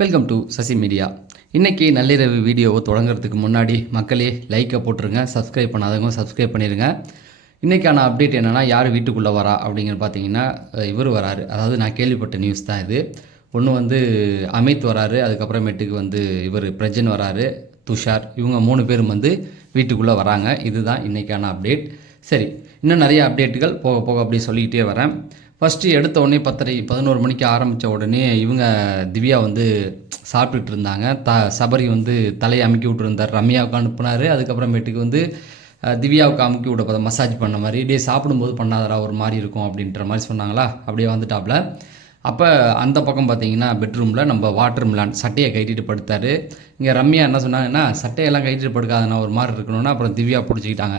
Welcome to Sasi media. இன்றைக்கி நள்ளிரவு வீடியோவை தொடங்குறதுக்கு முன்னாடி மக்களே லைக்கை போட்டுருங்க, சப்ஸ்கிரைப் பண்ணாதவங்க சப்ஸ்கிரைப் பண்ணிடுங்க. இன்றைக்கான அப்டேட் என்னென்னா, யார் வீட்டுக்குள்ளே வரா அப்படிங்கிற பார்த்தீங்கன்னா இவர் வராரு. அதாவது நான் கேள்விப்பட்ட நியூஸ் தான் இது. ஒன்று அமித் வராரு, அதுக்கப்புறமேட்டுக்கு இவர் பிரஜன் வராரு, துஷார், இவங்க 3 பேரும் வீட்டுக்குள்ளே வராங்க. இதுதான் இன்றைக்கான அப்டேட். சரி, இன்னும் நிறைய அப்டேட்டுகள் போக போக அப்படி சொல்லிக்கிட்டே வரேன். ஃபஸ்ட்டு எடுத்த உடனே 11 மணிக்கு ஆரம்பித்த உடனே இவங்க திவ்யா சாப்பிட்டுட்டு இருந்தாங்க. சபரி தலையை அமுக்கி விட்டுருந்தார், ரம்யாவுக்கு அனுப்புனார். அதுக்கப்புறமேட்டுக்கு திவ்யாவுக்கு அமுக்கி விட மசாஜ் பண்ண மாதிரி, டே சாப்பிடும்போது பண்ணாதரா ஒரு மாதிரி இருக்கும் அப்படின்ற மாதிரி சொன்னாங்களா. அப்படியே வந்துட்டாப்புல. அப்போ அந்த பக்கம் பார்த்தீங்கன்னா பெட்ரூமில் நம்ம வாட்டர் மிலான் சட்டையை கட்டிட்டு படுத்தார். இங்கே ரம்யா என்ன சொன்னாங்கன்னா, சட்டையெல்லாம் கட்டிட்டு படுக்காதண்ணா ஒரு மாதிரி இருக்கணும்னா, அப்புறம் திவ்யா பிடிச்சிக்கிட்டாங்க.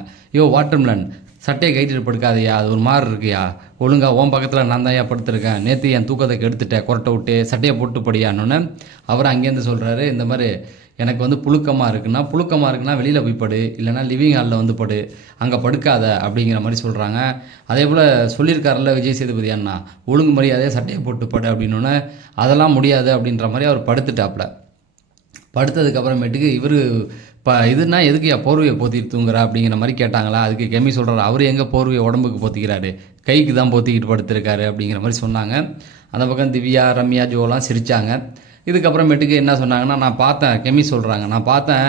வாட்டர் மிலான் சட்டையை கட்டிட்டு படுக்காதையா, அது ஒரு மாதிரி இருக்குயா, ஒழுங்கா உன் பக்கத்தில் நான் தான் படுத்துருக்கேன், நேற்று என் தூக்கத்தை கெடுத்துட்டேன், கொரட்டை விட்டு சட்டையை போட்டு படியான்னு அவர் அங்கேருந்து சொல்கிறாரு. இந்த மாதிரி எனக்கு புழுக்கமாக இருக்குன்னா வெளியில் போய் படு, இல்லைனா லிவிங் ஹாலில் படு, அங்கே படுக்காத அப்படிங்கிற மாதிரி சொல்கிறாங்க. அதே போல் சொல்லியிருக்காருல்ல விஜய் சேதுபதி அண்ணா, ஒழுங்கு மரியாதையாக சட்டையை போட்டு படு அப்படின்னோடனே அதெல்லாம் முடியாது அப்படின்ற மாதிரி அவர் படுத்துட்டாப்புல. படுத்ததுக்கப்புறமேட்டுக்கு இவர் இதுனா எதுக்கு போர்வையை போத்திட்டு தூங்குறா அப்படிங்கிற மாதிரி கேட்டாங்களா. அதுக்கு கெமி சொல்கிறார், அவர் எங்கே போர்வையை உடம்புக்கு போத்திக்கிறாரு, கைக்கு தான் போத்திக்கிட்டு படுத்திருக்காரு அப்படிங்கிற மாதிரி சொன்னாங்க. அந்த பக்கம் திவ்யா, ரம்யா, ஜோலாம் சிரித்தாங்க. இதுக்கப்புறமேட்டுக்கு என்ன சொன்னாங்கன்னா, நான் பார்த்தேன், கெமி சொல்கிறாங்க, நான் பார்த்தேன்,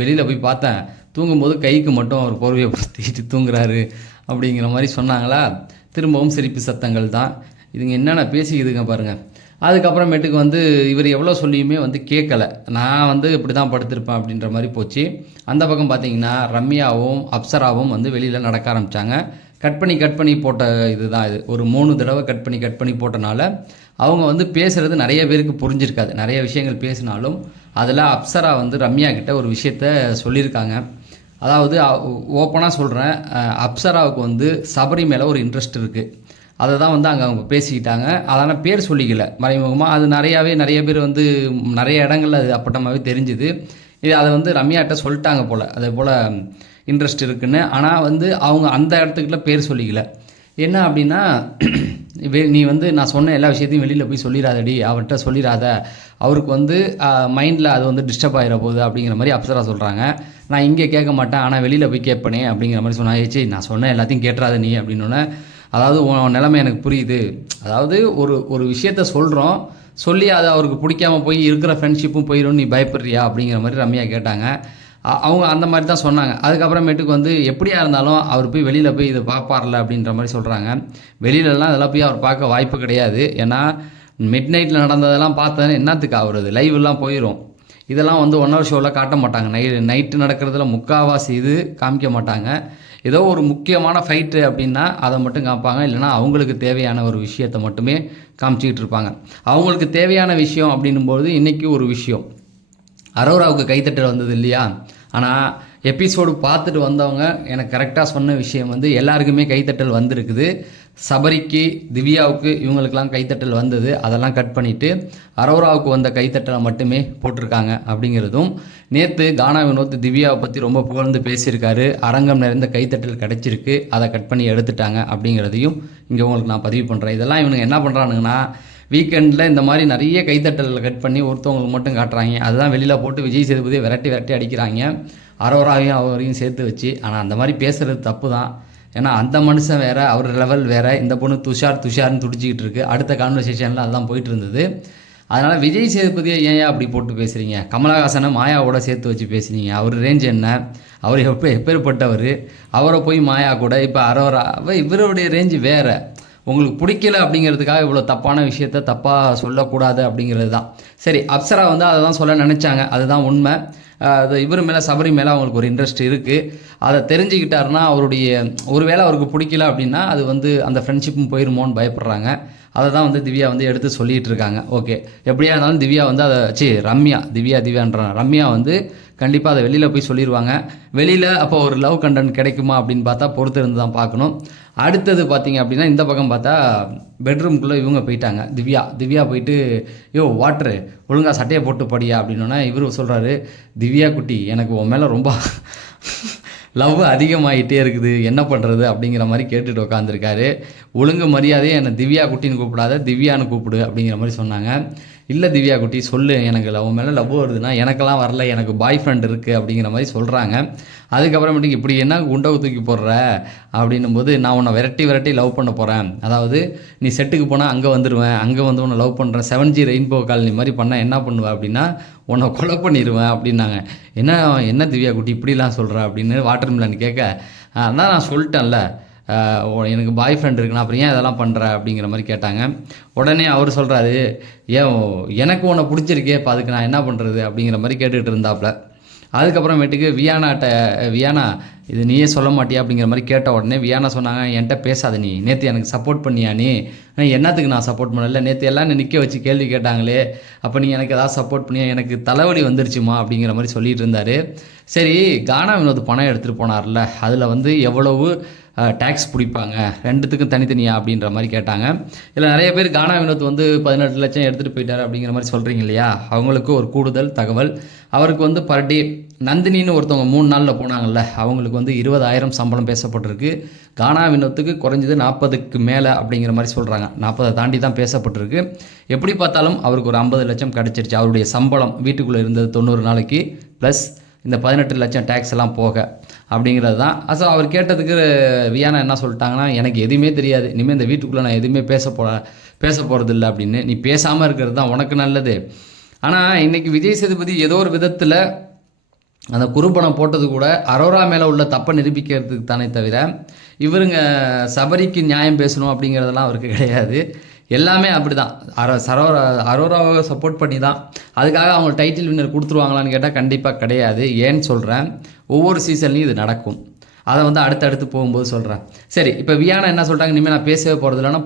வெளியில் போய் பார்த்தேன், தூங்கும்போது கைக்கு மட்டும் அவர் போர்வையை போத்திக்கிட்டு தூங்குறாரு அப்படிங்கிற மாதிரி சொன்னாங்களா. திரும்பவும் சிரிப்பு சத்தங்கள் தான். இதுங்க என்னென்ன பேசிக்குதுங்க பாருங்கள். அதுக்கப்புறமேட்டுக்கு இவர் எவ்வளோ சொல்லியுமே கேட்கலை. நான் இப்படி தான் படுத்திருப்பேன் அப்படின்ற மாதிரி போச்சு. அந்த பக்கம் பார்த்தீங்கன்னா ரம்யாவும் அப்சராவும் வெளியில் நடக்க ஆரம்பித்தாங்க. கட் பண்ணி போட்ட இதுதான் இது. ஒரு 3 தடவை கட் பண்ணி போட்டனால அவங்க பேசுகிறது நிறைய பேருக்கு புரிஞ்சிருக்காது. நிறைய விஷயங்கள் பேசினாலும் அதில் அப்சரா ரம்யா கிட்ட ஒரு விஷயத்த சொல்லியிருக்காங்க. அதாவது ஓப்பனாக சொல்கிறேன், அப்சராவுக்கு சபரி மேலே ஒரு இன்ட்ரெஸ்ட் இருக்குது. அதை தான் அங்கே அவங்க பேசிக்கிட்டாங்க. அதனால் பேர் சொல்லிக்கல, மறைமுகமாக. அது நிறைய பேர் நிறைய இடங்களில் அது அப்பட்டமாகவே தெரிஞ்சுது. இது அதை ரம்யாட்ட சொல்லிட்டாங்க போல், அதே போல் இன்ட்ரெஸ்ட் இருக்குன்னு. ஆனால் அவங்க அந்த இடத்துக்குள்ள பேர் சொல்லிக்கல. என்ன அப்படின்னா, நீ நான் சொன்ன எல்லா விஷயத்தையும் வெளியில் போய் சொல்லிடாதடி, அவர்கிட்ட சொல்லிடாத, அவருக்கு மைண்டில் அது டிஸ்டர்ப் ஆகிட போகுது அப்படிங்கிற மாதிரி அப்சரா சொல்கிறாங்க. நான் இங்கே கேட்க மாட்டேன், ஆனால் வெளியில் போய் கேட்பனே அப்படிங்கிற மாதிரி சொன்னாங்க. ஏச்சி, நான் சொன்ன எல்லாத்தையும் கேட்டுறாத நீ அப்படின்னோடனே, அதாவது உன் நிலைமை எனக்கு புரியுது. அதாவது ஒரு விஷயத்த சொல்கிறோம், சொல்லி அது அவருக்கு பிடிக்காமல் போய் இருக்கிற ஃப்ரெண்ட்ஷிப்பும் போயிடும், நீ பயப்படுறியா அப்படிங்கிற மாதிரி ரம்யா கேட்டாங்க. அவங்க அந்த மாதிரி தான் சொன்னாங்க. அதுக்கப்புறமேட்டுக்கு எப்படியா இருந்தாலும் அவர் போய் வெளியில் போய் இதை பார்ப்பார்ல அப்படின்ற மாதிரி சொல்கிறாங்க. வெளியிலலாம் அதெல்லாம் போய் அவர் பார்க்க வாய்ப்பு கிடையாது. ஏன்னா மிட் நைட்டில் நடந்ததெல்லாம் பார்த்தேன்னு என்னத்துக்கு ஆகுறது, லைவெல்லாம் போயிடும். இதெல்லாம் 1 ஹவர் ஷோவில் காட்ட மாட்டாங்க. நைட்டு நடக்கிறதுல முக்கால்வாசி இது காமிக்க மாட்டாங்க. ஏதோ ஒரு முக்கியமான ஃபைட்டு அப்படின்னா அதை மட்டும் காமிப்பாங்க. இல்லைனா அவங்களுக்கு தேவையான ஒரு விஷயத்தை மட்டுமே காமிச்சிக்கிட்டு இருப்பாங்க. அவங்களுக்கு தேவையான விஷயம் அப்படின்னும்போது இன்றைக்கி ஒரு விஷயம், அரோராவுக்கு கைத்தட்டல் வந்தது இல்லையா. ஆனால் எபிசோடு பார்த்துட்டு வந்தவங்க எனக்கு கரெக்டாக சொன்ன விஷயம் எல்லாருக்குமே கைத்தட்டல் வந்திருக்குது. சபரிக்கு, திவ்யாவுக்கு, இவங்களுக்கெல்லாம் கைத்தட்டல் வந்தது. அதெல்லாம் கட் பண்ணிவிட்டு அரோராவுக்கு வந்த கைத்தட்டலை மட்டுமே போட்டிருக்காங்க அப்படிங்கிறதும், நேற்று கானா வினோத் திவ்யாவை பற்றி ரொம்ப புகழ்ந்து பேசியிருக்காரு, அரங்கம் நிறைந்த கைத்தட்டல் கிடச்சிருக்கு, அதை கட் பண்ணி எடுத்துட்டாங்க அப்படிங்கிறதையும் இங்கே உங்களுக்கு நான் பதிவு பண்ணுறேன். இதெல்லாம் இவனுங்க என்ன பண்ணுறானுங்கன்னா, வீக்கெண்டில் இந்த மாதிரி நிறைய கைத்தட்டலில் கட் பண்ணி ஒருத்தவங்களுக்கு மட்டும் காட்டுறாங்க. அதுதான் வெளியில் போட்டு விஜய் சேதுபதியை விரட்டி அடிக்கிறாங்க, அரோராவையும் அவரையும் சேர்த்து வச்சு. ஆனால் அந்த மாதிரி பேசுகிறது தப்பு தான். ஏன்னா அந்த மனுஷன் வேறு, அவர் லெவல் வேறு. இந்த பொண்ணு துஷார்னு துடிச்சிக்கிட்டு இருக்குது. அடுத்த கான்வர்சேஷனில் அதுதான் போயிட்டு இருந்தது. அதனால் விஜய் சேதுபதியை ஏன் அப்படி போட்டு பேசுகிறீங்க? கமலஹாசனை மாயாவோட சேர்த்து வச்சு பேசுகிறீங்க. அவர் ரேஞ்ச் என்ன, அவர் எப்பேற்பட்டவர், அவரை போய் மாயா கூட இப்போ அரோரா, இவருடைய ரேஞ்சு வேறு. உங்களுக்கு பிடிக்கல அப்படிங்கிறதுக்காக இவ்வளோ தப்பான விஷயத்த தப்பாக சொல்லக்கூடாது அப்படிங்கிறது தான். சரி, அப்சரா அதை தான் சொல்ல நினச்சாங்க, அதுதான் உண்மை. அது இவர் மேலே, சபரி மேலே அவங்களுக்கு ஒரு இன்ட்ரெஸ்ட் இருக்குது. அதை தெரிஞ்சுக்கிட்டாருன்னா ஒருவேளை அவருக்கு பிடிக்கல அப்படின்னா அது அந்த ஃப்ரெண்ட்ஷிப்பும் போயிருமோன்னு பயப்படுறாங்க. அதை தான் திவ்யா எடுத்து சொல்லிகிட்டு இருக்காங்க. ஓகே, எப்படியா இருந்தாலும் திவ்யா அதை திவ்யான்றாங்க, ரம்யா கண்டிப்பாக அதை வெளியில் போய் சொல்லிடுவாங்க. வெளியில் அப்போ ஒரு லவ் கண்டென்ட் கிடைக்குமா அப்படின்னு பார்த்தா பொறுத்து இருந்து தான் பார்க்கணும். அடுத்தது பார்த்தீங்க அப்படின்னா, இந்த பக்கம் பார்த்தா பெட்ரூம்குள்ளே இவங்க போயிட்டாங்க. திவ்யா போயிட்டு, வாட்ரு ஒழுங்காக சட்டையை போட்டு படியா அப்படின்னோன்னா இவர் சொல்கிறாரு, திவ்யா குட்டி, எனக்கு உன் மேலே ரொம்ப லவ் அதிகமாகிட்டே இருக்குது, என்ன பண்ணுறது அப்படிங்கிற மாதிரி கேட்டுட்டு உட்காந்துருக்காரு. ஒழுங்கு மரியாதையே என்னை திவ்யா குட்டின்னு கூப்பிடாத, திவ்யான்னு கூப்பிடு அப்படிங்கிற மாதிரி சொன்னாங்க. இல்லை திவ்யா குட்டி சொல்லு, எனக்கு உன் மேலே லவ் வருதுன்னா எனக்கெல்லாம் வரல, எனக்கு பாய் ஃப்ரெண்ட் இருக்குது அப்படிங்கிற மாதிரி சொல்கிறாங்க. அதுக்கப்புறமேட்டுக்கு இப்படி என்ன குண்டவை தூக்கி போடுற அப்படின்னும் போது, நான் உன்னை விரட்டி விரட்டி லவ் பண்ண போகிறேன், அதாவது நீ செட்டுக்கு போனால் அங்கே வந்துடுவேன், அங்கே வந்து உன்னை லவ் பண்ணுறேன், 7G ரெயின்போ காலனி மாதிரி பண்ணால் என்ன பண்ணுவேன் அப்படின்னா உன்னை கொலை பண்ணிடுவேன் அப்படின்னாங்க. என்ன என்ன திவ்யா குட்டி இப்படிலாம் சொல்கிற அப்படின்னு வாட்டர் மிலன் கேட்க, அதான் நான் சொல்லிட்டேன்ல எனக்கு பாய் ஃப்ரெண்ட் இருக்குண்ணா, அப்புறம் ஏன் இதெல்லாம் பண்ணுற அப்படிங்கிற மாதிரி கேட்டாங்க. உடனே அவர் சொல்கிறாரு, ஏன் எனக்கு உன்னை பிடிச்சிருக்கே, இப்போ அதுக்கு நான் என்ன பண்ணுறது அப்படிங்கிற மாதிரி கேட்டுக்கிட்டு இருந்தாப்புல. அதுக்கப்புறமேட்டுக்கு வியானா இது நீயே சொல்ல மாட்டியா அப்படிங்கிற மாதிரி கேட்ட உடனே வியானா சொன்னாங்க, என்கிட்ட பேசாத, நீ நேற்று எனக்கு சப்போர்ட் பண்ணியா, நீ என்னத்துக்கு நான் சப்போர்ட் பண்ணல, நேற்று எல்லாம் நிற்க வச்சு கேள்வி கேட்டாங்களே, அப்போ நீ எனக்கு ஏதாவது சப்போர்ட் பண்ணியா, எனக்கு தலைவலி வந்துருச்சுமா அப்படிங்கிற மாதிரி சொல்லிட்டு இருந்தார். சரி, கானா வினோத் பணம் எடுத்துகிட்டு போனார்ல, அதில் வந்து எவ்வளவு டேக்ஸ் பிடிப்பாங்க, ரெண்டுத்துக்கும் தனித்தனியாக அப்படின்ற மாதிரி கேட்டாங்க. இல்லை நிறைய பேர் கானா வினோத் வந்து 18 லட்சம் எடுத்துகிட்டு போயிட்டார் அப்படிங்கிற மாதிரி சொல்கிறீங்க இல்லையா, அவங்களுக்கு ஒரு கூடுதல் தகவல். அவருக்கு வந்து பர் டே நந்தினின்னு ஒருத்தவங்க 3 நாளில் போனாங்கல்ல, அவங்களுக்கு வந்து 20,000 சம்பளம் பேசப்பட்டிருக்கு. கானா வினோத்துக்கு குறைஞ்சது 40க்கு மேலே அப்படிங்கிற மாதிரி சொல்கிறாங்க, 40 தாண்டி தான் பேசப்பட்டிருக்கு. எப்படி பார்த்தாலும் அவருக்கு ஒரு 50 லட்சம் கிடச்சிருச்சு, அவருடைய சம்பளம் வீட்டுக்குள்ளே இருந்தது 90 நாளைக்கு ப்ளஸ் இந்த 18 லட்சம் டேக்ஸ் எல்லாம் போக அப்படிங்கிறது தான். அவர் கேட்டதுக்கு வியானா என்ன சொல்லிட்டாங்கன்னா, எனக்கு எதுவுமே தெரியாது, இனிமேல் இந்த வீட்டுக்குள்ளே நான் எதுவுமே பேச போகிறதில்ல அப்படின்னு. நீ பேசாமல் இருக்கிறது தான் உனக்கு நல்லது. ஆனால் இன்றைக்கி விஜய் சேதுபதி ஏதோ ஒரு விதத்தில் அந்த குறுப்பணம் போட்டது கூட அரோரா மேலே உள்ள தப்பை நிரூபிக்கிறதுக்கு தானே தவிர, இவருங்க சபரிக்கு நியாயம் பேசணும் அப்படிங்கிறதெல்லாம் அவருக்கு கிடையாது. எல்லாமே அப்படி தான், அரோராவை சப்போர்ட் பண்ணி தான். அதுக்காக அவங்க டைட்டில் வின்னர் கொடுத்துருவாங்களான்னு கேட்டால் கண்டிப்பாக கிடையாது. ஏன்னு சொல்கிறேன், ஒவ்வொரு சீசன்லையும் இது நடக்கும், அதை வந்து அடுத்தடுத்து போகும்போது சொல்கிறேன். சரி, இப்போ வியானா என்ன சொல்கிறாங்க, இனிமேல் நான் பேசவே போகிறது இல்லைன்னா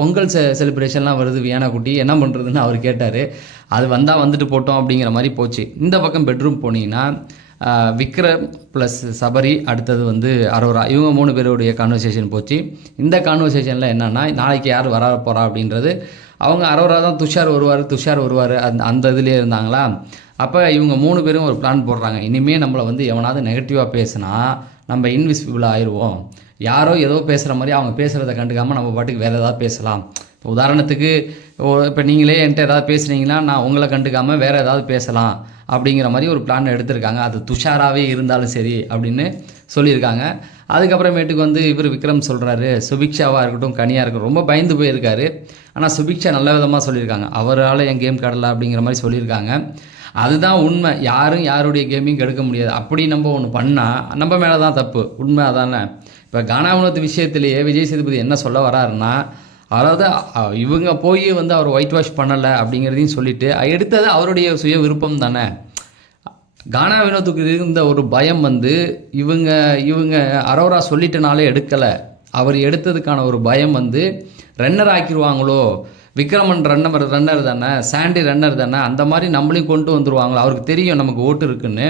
பொங்கல் செலிப்ரேஷன்லாம் வருது வியானா குட்டி, என்ன பண்ணுறதுன்னு அவர் கேட்டார். அது வந்தால் வந்துட்டு போட்டோம் அப்படிங்கிற மாதிரி போச்சு. இந்த பக்கம் பெட்ரூம் போனீங்கன்னா விக்ரம் ப்ளஸ் சபரி, அடுத்தது வந்து அரோரா, இவங்க 3 பேருடைய கான்வர்சேஷன் போச்சு. இந்த கான்வர்சேஷனில் என்னென்னா, நாளைக்கு யார் வர போகிறா அப்படின்றது, அவங்க அரோரா தான் துஷார் வருவார் அந்த இதுலேயே இருந்தாங்களா. அப்போ இவங்க 3 பேரும் ஒரு பிளான் போடுறாங்க, இனிமேல் நம்மளை வந்து எவனாவது நெகட்டிவாக பேசினா நம்ம இன்விசிபிள் ஆயிடுவோம், யாரோ ஏதோ பேசுகிற மாதிரி அவங்க பேசுகிறத கண்டுக்காமல் நம்ம பாட்டுக்கு வேறு ஏதாவது பேசலாம். இப்போ உதாரணத்துக்கு இப்போ நீங்களே என்கிட்ட ஏதாவது பேசுனீங்கன்னா நான் உங்களை கண்டுக்காமல் வேறு ஏதாவது பேசலாம் அப்படிங்கிற மாதிரி ஒரு பிளான் எடுத்திருக்காங்க. அது துஷாராகவே இருந்தாலும் சரி அப்படின்னு சொல்லியிருக்காங்க. அதுக்கப்புறமேட்டுக்கு வந்து இவர் விக்ரம் சொல்கிறாரு, சுபிக்ஷாவாக இருக்கட்டும் கனியாக இருக்கட்டும் ரொம்ப பயந்து போயிருக்காரு. ஆனால் சுபிக்ஷா நல்ல விதமாக சொல்லியிருக்காங்க, அவரால் என் கேம் கடலை அப்படிங்கிற மாதிரி சொல்லியிருக்காங்க. அதுதான் உண்மை, யாரும் யாருடைய கேமையும் கெடுக்க முடியாது. அப்படி நம்ம ஒன்று பண்ணால் நம்ம மேலே தான் தப்பு, உண்மை அதானே. இப்போ கானா வினோத் விஷயத்திலேயே விஜய் சேதுபதி என்ன சொல்ல வராருன்னா, அதாவது இவங்க போய் வந்து அவர் ஒயிட் வாஷ் பண்ணலை அப்படிங்கிறதையும் சொல்லிவிட்டு எடுத்தது அவருடைய சுய விருப்பம் தானே. கானா வினோத்துக்கு இருந்த ஒரு பயம் வந்து இவங்க அரோரா சொல்லிட்டனாலே எடுக்கலை, அவர் எடுத்ததுக்கான ஒரு பயம் வந்து ரன்னர் ஆக்கிடுவாங்களோ, விக்ரமன் ரன்னர் தானே, சாண்டி ரன்னர் தானே, அந்த மாதிரி நம்மளையும் கொண்டு வந்துடுவாங்களோ, அவருக்கு தெரியும் நமக்கு ஓட்டு இருக்குன்னு.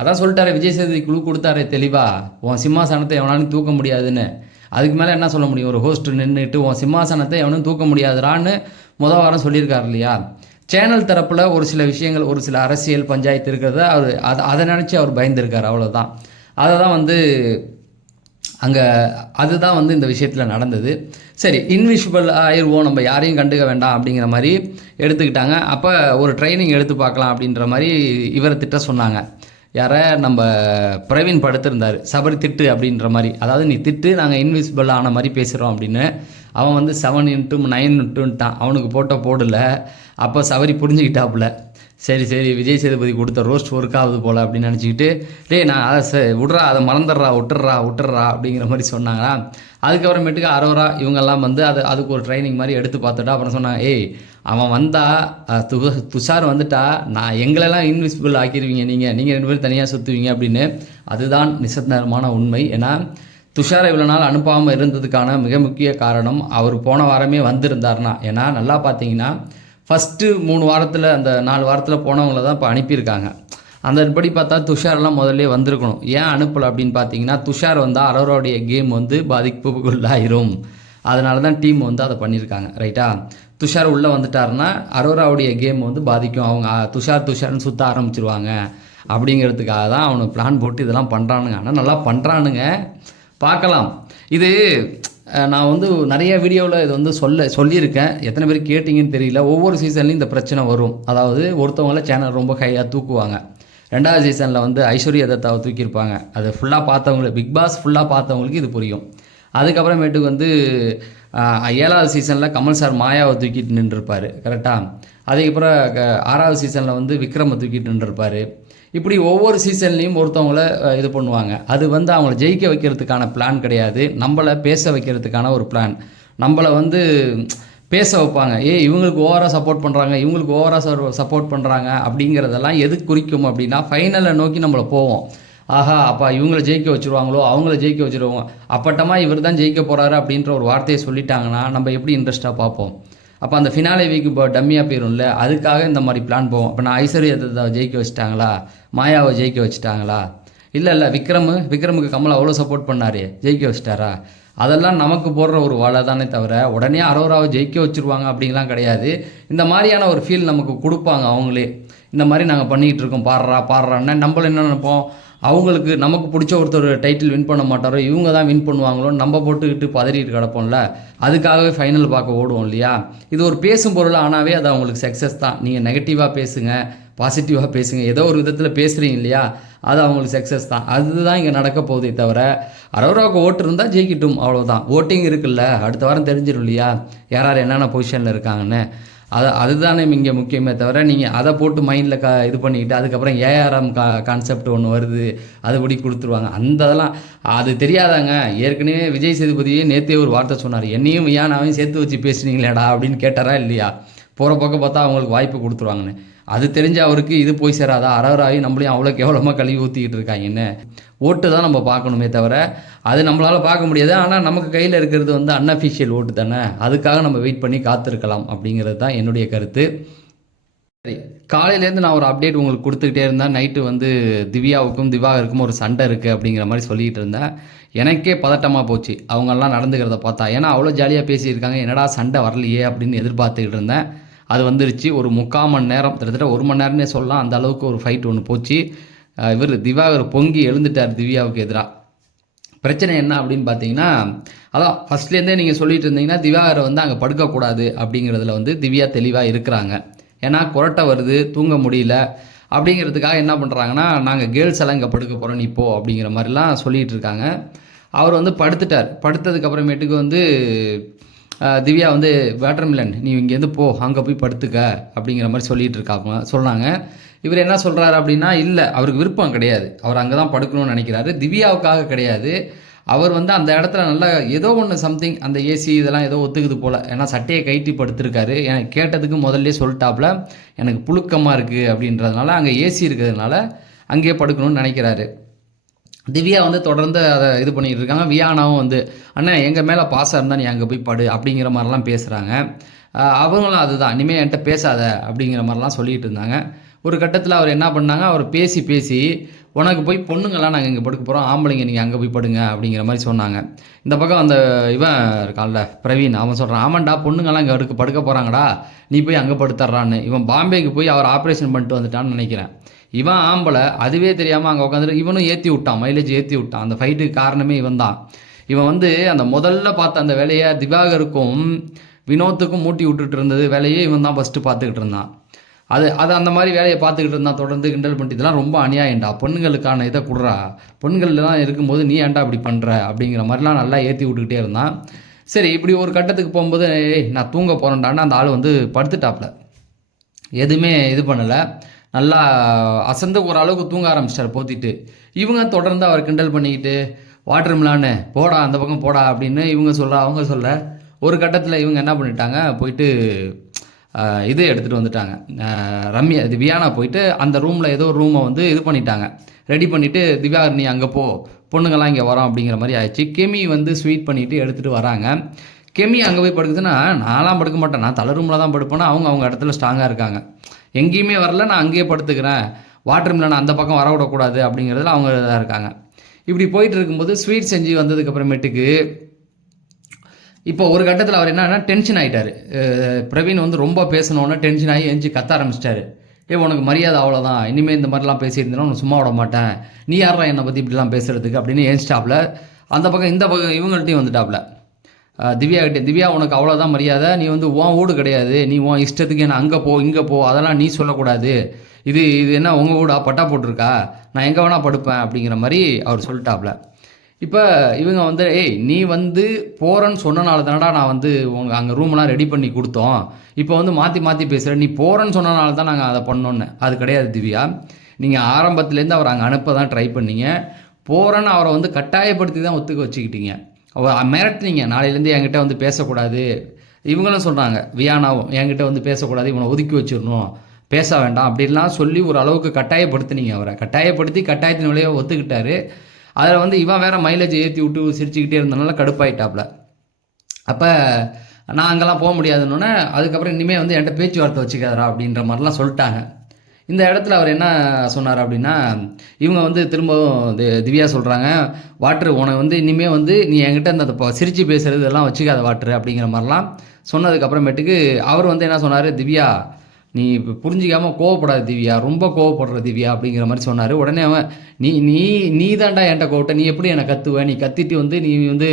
அதான் சொல்லிட்டாரு விஜய் சேதுபதி, குழு கொடுத்தாரு தெளிவாக, உன் சிம்மாசனத்தை எவனாலும் தூக்க முடியாதுன்னு. அதுக்கு மேலே என்ன சொல்ல முடியும், ஒரு ஹோஸ்ட் நின்றுட்டு உன் சிம்மாசனத்தை எவனும் தூக்க முடியாதுறான்னு முதல் வாரம் சொல்லியிருக்காரு இல்லையா. சேனல் தரப்பில் ஒரு சில விஷயங்கள், ஒரு சில அரசியல் பஞ்சாயத்து இருக்கிறத அதை நினச்சி அவர் பயந்துருக்கார், அவ்வளோதான். அதை தான் வந்து அங்கே அதுதான் வந்து இந்த விஷயத்தில் நடந்தது. சரி, இன்விசிபிள் ஆயிடுவோம், நம்ம யாரையும் கண்டுக்க வேண்டாம் அப்படிங்கிற மாதிரி எடுத்துக்கிட்டாங்க. அப்போ ஒரு ட்ரைனிங் எடுத்து பார்க்கலாம் அப்படின்ற மாதிரி இவரை திட்ட சொன்னாங்க. யாரை, நம்ம பிரவீன் படுத்திருந்தார், சபரி திட்டு அப்படின்ற மாதிரி, அதாவது நீ திட்டு நாங்கள் இன்விசிபிள் ஆன மாதிரி பேசுகிறோம் அப்படின்னு. அவன் வந்து 7x9 அவனுக்கு போடல. அப்போ சபரி புரிஞ்சுக்கிட்டாப்புல, சரி விஜய் சேதுபதி கொடுத்த ரோஸ்ட் ஒர்க் ஆகுது போல் அப்படின்னு நினச்சிக்கிட்டு, நான் அதை விட்றா, அதை மறந்துடுறா, விட்டுறா அப்படிங்கிற மாதிரி சொன்னாங்களா. அதுக்கப்புறமேட்டுக்கு அரோரா இவங்கெல்லாம் வந்து அதுக்கு ஒரு ட்ரைனிங் மாதிரி எடுத்து பார்த்துட்டா. அப்புறம் சொன்னாங்க, அவன் வந்தால் துஷார் வந்துட்டா நான் எங்களெல்லாம் இன்விசிபிள் ஆக்கிடுவீங்க, நீங்கள் 2 பேரும் தனியாக சுற்றுவீங்க அப்படின்னு. அதுதான் நிசந்தரமான உண்மை. ஏன்னா துஷாரை இவ்வளோ நாள் அனுப்பாமல் இருந்ததுக்கான மிக முக்கிய காரணம், அவர் போன வாரமே வந்திருந்தார்னா. ஏன்னா நல்லா பார்த்தீங்கன்னா ஃபஸ்ட்டு 3 வாரத்தில், அந்த 4 வாரத்தில் போனவங்கள தான் இப்போ அனுப்பியிருக்காங்க. அந்தபடி பார்த்தா துஷாரெல்லாம் முதல்ல வந்திருக்கணும். ஏன் அனுப்பலை அப்படின்னு பார்த்தீங்கன்னா, துஷார் வந்தால் அரோராவுடைய கேம் வந்து பாதிப்புக்குள்ளாயிரும், அதனால தான் டீம் வந்து அதை பண்ணியிருக்காங்க, ரைட்டா. துஷார் உள்ளே வந்துட்டாருன்னா அரோராவுடைய கேம் வந்து பாதிக்கும், அவங்க துஷார்னு சுற்ற ஆரம்பிச்சிருவாங்க அப்படிங்கிறதுக்காக தான் அவனுக்கு பிளான் போட்டு இதெல்லாம் பண்ணுறானுங்க. ஆனால் நல்லா பண்ணுறானுங்க, பார்க்கலாம். இது நான் வந்து நிறைய வீடியோவில் இது வந்து சொல்லியிருக்கேன். எத்தனை பேர் கேட்டிங்கன்னு தெரியல. ஒவ்வொரு சீசன்லேயும் இந்த பிரச்சனை வரும். அதாவது ஒருத்தவங்கள சேனல் ரொம்ப ஹையாக தூக்குவாங்க. 2வது சீசனில் வந்து ஐஸ்வர்யா தத்தாவை தூக்கியிருப்பாங்க. அது ஃபுல்லாக பார்த்தவங்களுக்கு, பிக் பாஸ் ஃபுல்லாக பார்த்தவங்களுக்கு இது புரியும். அதுக்கப்புறமேட்டுக்கு வந்து 7வது சீசனில் கமல் சார் மாயாவை தூக்கிட்டு நின்றுருப்பார். கரெக்டாக. அதுக்கப்புறம் 6வது சீசனில் வந்து விக்ரமை தூக்கிட்டு நின்றுருப்பார். இப்படி ஒவ்வொரு சீசன்லேயும் ஒருத்தவங்கள இது பண்ணுவாங்க. அது வந்து அவங்கள ஜெயிக்க வைக்கிறதுக்கான பிளான் கிடையாது, நம்மளை பேச வைக்கிறதுக்கான ஒரு பிளான். நம்மளை வந்து பேச வைப்பாங்க. இவங்களுக்கு ஓவராக சப்போர்ட் பண்ணுறாங்க, இவங்களுக்கு ஓவராக சப்போர்ட் பண்ணுறாங்க அப்படிங்கிறதெல்லாம் எது குறிக்கும் அப்படின்னா, ஃபைனலை நோக்கி நம்மளை போவோம். ஆஹா, அப்போ இவங்களை ஜெயிக்க வச்சுருவாங்களோ, அவங்கள ஜெயிக்க வச்சுருவாங்க, அப்பட்டமாக இவர் தான் ஜெயிக்க போகிறாரு அப்படின்ற ஒரு வார்த்தையை சொல்லிட்டாங்கன்னா நம்ம எப்படி இன்ட்ரெஸ்ட்டாக பார்ப்போம். அப்போ அந்த ஃபினாலே வீக்கு இப்போ டம்மியாக போயிடும்ல, அதுக்காக இந்த மாதிரி பிளான் போவோம். இப்போ நான் ஐஸ்வர்யத்தை ஜெயிக்க வச்சுட்டாங்களா, மாயாவை ஜெயிக்க வச்சுட்டாங்களா, இல்லை விக்ரமுக்கு கமல் அவ்வளோ சப்போர்ட் பண்ணார், ஜெயிக்க வச்சுட்டாரா, அதெல்லாம் நமக்கு போடுற ஒரு வலை தானே தவிர உடனே அரோராவை ஜெயிக்க வச்சுருவாங்க அப்படிங்கலாம் கிடையாது. இந்த மாதிரியான ஒரு ஃபீல் நமக்கு கொடுப்பாங்க அவங்களே. இந்த மாதிரி நாங்கள் பண்ணிக்கிட்டு இருக்கோம், பாடுறான்னா நம்மள என்ன நினைப்போம், அவங்களுக்கு நமக்கு பிடிச்ச ஒருத்தர் டைட்டில் வின் பண்ண மாட்டாரோ, இவங்க தான் வின் பண்ணுவாங்களோ, நம்ம போட்டுக்கிட்டு பதறிட்டு கிடப்போம்ல, அதுக்காகவே ஃபைனல் பார்க்க ஓடுவோம் இல்லையா. இது ஒரு பேசும் பொருள் ஆனாவே அது அவங்களுக்கு சக்ஸஸ் தான். நீங்கள் நெகட்டிவாக பேசுங்க, பாசிட்டிவாக பேசுங்க, ஏதோ ஒரு விதத்தில் பேசுகிறீங்க இல்லையா, அது அவங்களுக்கு சக்ஸஸ் தான். அதுதான் இங்கே நடக்க போகுதே தவிர, அரோராவுக்கு ஓட்டு இருந்தால் ஜெயிக்கட்டும், அவ்வளோதான். ஓட்டிங் இருக்குல்ல, அடுத்த வாரம் தெரிஞ்சிடும் இல்லையா யார் என்னென்ன பொசிஷனில் இருக்காங்கன்னு. அதுதானே இங்கே முக்கியமே தவிர, நீங்கள் அதை போட்டு மைண்டில் இது பண்ணிக்கிட்டு அதுக்கப்புறம் ஏஆர்எம் கான்செப்ட் ஒன்று வருது, அதுபடி கொடுத்துருவாங்க. அதெல்லாம் அது தெரியாதாங்க. ஏற்கனவே விஜய் சேதுபதியே நேற்றே ஒரு வார்த்தை சொன்னார், என்னையும் யானாவையும் சேர்த்து வச்சு பேசுனீங்களேடா அப்படின்னு கேட்டாரா இல்லையா. போகிற பக்கம் பார்த்தா அவங்களுக்கு வாய்ப்பு கொடுத்துருவாங்கன்னு. அது தெரிஞ்ச அவருக்கு இது போய் சேராதா, அறவராகி நம்மளையும் அவ்வளோ கேவலமாக கழுவி ஊற்றிக்கிட்டு இருக்காங்கன்னு. ஓட்டு தான் நம்ம பார்க்கணுமே தவிர அது நம்மளால் பார்க்க முடியாது. ஆனால் நமக்கு கையில் இருக்கிறது வந்து அன்அஃபிஷியல் ஓட்டு தானே, அதுக்காக நம்ம வெயிட் பண்ணி காத்திருக்கலாம் அப்படிங்கிறது தான் என்னுடைய கருத்து. சரி, காலையிலேருந்து நான் ஒரு அப்டேட் உங்களுக்கு கொடுத்துக்கிட்டே இருந்தேன். நைட்டு வந்து திவ்யாவுக்கும் திவாகருக்கும் ஒரு சண்டை இருக்குது அப்படிங்கிற மாதிரி சொல்லிகிட்டு இருந்தேன். எனக்கே பதட்டமாக போச்சு அவங்கெல்லாம் நடந்துக்கிறத பார்த்தா. ஏன்னா அவ்வளோ ஜாலியாக பேசியிருக்காங்க, என்னடா சண்டை வரலையே அப்படின்னு எதிர்பார்த்துக்கிட்டு இருந்தேன். அது வந்துருச்சு. ஒரு 3/4 மணி நேரம், கிட்டத்தட்ட 1 மணி நேரம்னே சொல்லலாம், அந்த அளவுக்கு ஒரு ஃபைட் ஒன்று போச்சு. இவர் திவாகர் பொங்கி எழுந்துட்டார் திவ்யாவுக்கு எதிராக. பிரச்சனை என்ன அப்படின்னு பார்த்தீங்கன்னா, அதான் ஃபஸ்ட்லேருந்தே நீங்கள் சொல்லிட்டு இருந்தீங்கன்னா திவாகரை வந்து அங்கே படுக்கக்கூடாது அப்படிங்கிறதுல வந்து திவ்யா தெளிவாக இருக்கிறாங்க. ஏன்னா கொரட்டை வருது, தூங்க முடியல அப்படிங்கிறதுக்காக என்ன பண்ணுறாங்கன்னா, நாங்கள் கேர்ள்ஸ் எல்லாம் இங்கே படுக்க போகிறோம் நீ போ அப்படிங்கிற மாதிரிலாம் சொல்லிகிட்டு இருக்காங்க. அவர் வந்து படுத்துட்டார். படுத்ததுக்கப்புறமேட்டுக்கு வந்து திவ்யா வந்து வாட்டர்மிலன் நீ இங்கேருந்து போ, அங்கே போய் படுத்துக்க அப்படிங்கிற மாதிரி சொல்லிகிட்டு சொன்னாங்க. இவர் என்ன சொல்கிறாரு அப்படின்னா, இல்லை அவருக்கு விருப்பம் கிடையாது, அவர் அங்கே தான் படுக்கணும்னு நினைக்கிறாரு, திவ்யாவுக்காக கிடையாது. அவர் வந்து அந்த இடத்துல நல்லா ஏதோ ஒன்று சம்திங், அந்த ஏசி இதெல்லாம் ஏதோ ஒத்துக்குது போல். ஏன்னா சட்டையை கைட்டி படுத்துருக்காரு. எனக்கு கேட்டதுக்கு முதல்ல சொல்லிட்டாப்புல, எனக்கு புழுக்கமாக இருக்குது அப்படின்றதுனால அங்கே ஏசி இருக்கிறதுனால அங்கேயே படுக்கணும்னு நினைக்கிறாரு. திவ்யா வந்து தொடர்ந்து அதை இது பண்ணிகிட்டு இருக்காங்க. வியானாவும் வந்து அண்ணா எங்கள் மேலே பாசம் இருந்தால் நீ அங்கே போய் படு அப்படிங்கிற மாதிரிலாம் பேசுகிறாங்க. அவங்களும் அதுதான், இனிமேல் என்கிட்ட பேசாத அப்படிங்கிற மாதிரிலாம் சொல்லிகிட்டு இருந்தாங்க. ஒரு கட்டத்தில் அவர் என்ன பண்ணாங்க, அவர் பேசி உனக்கு போய் பொண்ணுங்கள்லாம் நாங்கள் இங்கே படுக்க போகிறோம், ஆம்பளைங்க நீங்கள் அங்கே போய் படுங்க அப்படிங்கிற மாதிரி சொன்னாங்க. இந்த பக்கம் அந்த இவன் இருக்கான்ல பிரவீன், அவன் சொல்கிறான், ஆமாண்டா பொண்ணுங்கள்லாம் இங்கே படுக்க போகிறாங்கடா, நீ போய் அங்கே படுத்துட்றான்னு. இவன் பாம்பேக்கு போய் அவர் ஆப்ரேஷன் பண்ணிட்டு வந்துட்டான்னு நினைக்கிறேன். இவன் ஆம்பளை, அதுவே தெரியாமல் அங்கே உட்காந்துட்டு இவனும் ஏற்றி விட்டான், மைலேஜ் ஏற்றி விட்டான். அந்த ஃபைட்டுக்கு காரணமே இவன் தான். இவன் வந்து அந்த முதல்ல பார்த்த அந்த வேலையை திவாகருக்கும் வினோத்துக்கும் மூட்டி விட்டுட்டு இருந்தது வேலையே இவன் தான் ஃபஸ்ட்டு பார்த்துக்கிட்டு இருந்தான். அது அந்த மாதிரி வேலையை பார்த்துக்கிட்டு இருந்தான். தொடர்ந்து கிண்டல் பண்ணிட்டு இதெல்லாம் ரொம்ப அநியாயம்டா, பொண்ணுங்களுக்கான இதை கொடுறா, பொண்ணுங்கள்லாம் இருக்கும்போது நீ ஏன்டா அப்படி பண்ணுற அப்படிங்கிற மாதிரிலாம் நல்லா ஏற்றி விட்டுக்கிட்டே இருந்தான். சரி, இப்படி ஒரு கட்டத்துக்கு போகும்போது நான் தூங்க போகிறேன்டான்னு அந்த ஆள் வந்து படுத்துட்டாப்புல, எதுவுமே இது பண்ணலை, நல்லா அசந்து ஓரளவுக்கு தூங்க ஆரம்பிச்சிட்டார் போத்திட்டு. இவங்க தொடர்ந்து அவர் கிண்டல் பண்ணிக்கிட்டு வாட்டர்மிலான்னு போடா அந்த பக்கம் போடா அப்படின்னு இவங்க அவங்க சொல்ல ஒரு கட்டத்தில் இவங்க என்ன பண்ணிட்டாங்க, போயிட்டு இது எடுத்துகிட்டு வந்துட்டாங்க. ரம்யா வியானா போயிட்டு அந்த ரூமில் ஏதோ ஒரு ரூமை வந்து இது பண்ணிட்டாங்க, ரெடி பண்ணிவிட்டு திவ்யாகர் நீ அங்கே போ, பொண்ணுங்கள்லாம் இங்கே வரோம் அப்படிங்கிற மாதிரி ஆயிடுச்சு. கெமி வந்து ஸ்வீட் பண்ணிவிட்டு எடுத்துகிட்டு வராங்க. கெமி அங்கே போய் படுக்குதுன்னா, நான்லாம் படுக்க மாட்டேன், நான் தலை ரூமில் தான் படுப்பேன்னா அவங்க இடத்துல ஸ்ட்ராங்காக இருக்காங்க. எங்கேயுமே வரல, நான் அங்கேயே படுத்துக்கிறேன், வாட்டர்மிலன் அந்த பக்கம் வரவிடக்கூடாது அப்படிங்கிறதுல அவங்க இதாக இருக்காங்க. இப்படி போயிட்டு இருக்கும்போது ஸ்வீட் செஞ்சு வந்ததுக்கப்புறமேட்டுக்கு இப்போ ஒரு கட்டத்தில் அவர் என்னன்னா டென்ஷன் ஆகிட்டார். பிரவீன் வந்து ரொம்ப பேசணுன்னா டென்ஷன் ஆகி எஞ்சி கத்த ஆரம்பிச்சிட்டாரு. உனக்கு மரியாதை அவ்வளோதான், இனிமேல் இந்த மாதிரிலாம் பேசியிருந்தேன்னா உனக்கு சும்மா விட மாட்டேன், நீ யாரா என்னை பற்றி இப்படிலாம் பேசுகிறதுக்கு அப்படின்னு ஏஞ்சிட்டாப்புல. அந்த பக்கம் இந்த பக்கம் இவங்கள்ட்டையும் வந்துட்டாப்புல. திவ்யா கிட்டே, திவ்யா உனக்கு அவ்வளோதான் மரியாதை, நீ வந்து உன் வீடு கிடையாது, நீ உன் இஷ்டத்துக்கு என்ன அங்கே போ இங்கே போ அதெல்லாம் நீ சொல்லக்கூடாது, இது இது என்ன உங்கள் வீடா பட்டா போட்டிருக்கா, நான் எங்கே வேணால் படுப்பேன் அப்படிங்கிற மாதிரி அவர் சொல்லிட்டாப்ல. இப்போ இவங்க வந்து ஏய் நீ வந்து போகிறேன்னு சொன்னனால தானடா நான் வந்து உங்கள் அங்கே ரூம்லாம் ரெடி பண்ணி கொடுத்தோம், இப்போ வந்து மாற்றி மாற்றி பேசுகிற, நீ போகிறேன்னு சொன்னனால தான் நாங்கள் அதை பண்ணோன்னு. அது கிடையாது திவ்யா, நீங்கள் ஆரம்பத்துலேருந்து அவர் அங்கே அனுப்ப தான் ட்ரை பண்ணீங்க, போகிறேன்னு அவரை வந்து கட்டாயப்படுத்தி தான் ஒத்துக்க வச்சுக்கிட்டீங்க, அவர் மிரட்டினீங்க நாளையிலேருந்து என்கிட்ட வந்து பேசக்கூடாது. இவங்களும் சொல்கிறாங்க வியானாவும் என்கிட்ட வந்து பேசக்கூடாது, இவனை ஒதுக்கி வச்சிடணும், பேச வேண்டாம் அப்படின்லாம் சொல்லி ஒரு அளவுக்கு கட்டாயப்படுத்தினீங்க. அவரை கட்டாயப்படுத்தி கட்டாயத்தின் விளையை ஒத்துக்கிட்டாரு. அதில் வந்து இவன் வேறு மைலேஜ் ஏற்றி விட்டு சிரிச்சுக்கிட்டே இருந்தனால கடுப்பாயிட்டாப்புல. அப்போ நான் அங்கெல்லாம் போக முடியாதுன்னொன்னே அதுக்கப்புறம் இனிமேல் வந்து என்கிட்ட பேச்சுவார்த்தை வச்சுக்காதரா அப்படின்ற மாதிரிலாம் சொல்லிட்டாங்க. இந்த இடத்துல அவர் என்ன சொன்னார் அப்படின்னா, இவங்க வந்து திரும்பவும் திவ்யா சொல்கிறாங்க, வாட்ரு உனக்கு வந்து இனிமேல் வந்து நீ என்கிட்ட இந்த சிரித்து பேசுகிறது இதெல்லாம் வச்சுக்காத வாட்ரு அப்படிங்கிற மாதிரிலாம் சொன்னதுக்கப்புறமேட்டுக்கு அவர் வந்து என்ன சொன்னார், திவ்யா நீ இப்போ புரிஞ்சிக்காமல் கோவப்படாத திவ்யா, ரொம்ப கோவப்படுற திவ்யா அப்படிங்கிற மாதிரி சொன்னார். உடனே அவன் நீ நீ நீ தாண்டா என்கிட்ட கோவட்ட, நீ எப்படி என்னை கத்துவ, நீ கத்திட்டு வந்து நீ வந்து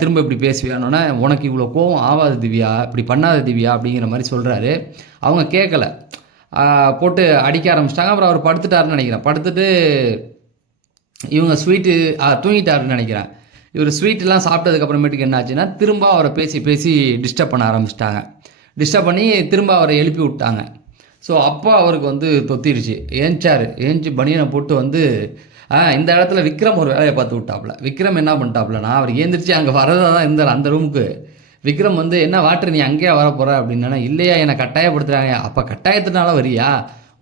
திரும்ப இப்படி பேசுவியானோன்னே, உனக்கு இவ்வளோ கோவம் ஆகாது திவ்யா, இப்படி பண்ணாத திவ்யா அப்படிங்கிற மாதிரி சொல்கிறாரு. அவங்க கேட்கல, போட்டு அடிக்க ஆரம்பிச்சிட்டாங்க. அப்புறம் அவர் படுத்துட்டாருன்னு நினைக்கிறேன். படுத்துட்டு இவங்க ஸ்வீட்டு தூங்கிட்டாருன்னு நினைக்கிறேன். இவர் ஸ்வீட்டெலாம் சாப்பிட்டதுக்கப்புறமேட்டுக்கு என்ன ஆச்சுன்னா, திரும்ப அவரை பேசி பேசி டிஸ்டர்ப் பண்ண ஆரம்பிச்சிட்டாங்க. டிஸ்டர்ப் பண்ணி திரும்ப அவரை எழுப்பி விட்டாங்க. ஸோ அப்போ அவருக்கு வந்து தொத்திருச்சு, ஏஞ்சி பனியனை போட்டு வந்து இந்த இடத்துல விக்ரம் ஒரு வேலையை பார்த்து விட்டாப்புல. விக்ரம் என்ன பண்ணிட்டாப்புலனா, அவர் ஏந்திரிச்சு அங்கே வரதாக தான் இருந்தார் அந்த ரூமுக்கு. விக்ரம் வந்து என்ன வாட்டர் நீ அங்கேயே வர போகிற அப்படின்னா, இல்லையா என்னை கட்டாயப்படுத்துகிறாங்க. அப்போ கட்டாயத்தினால வரியா,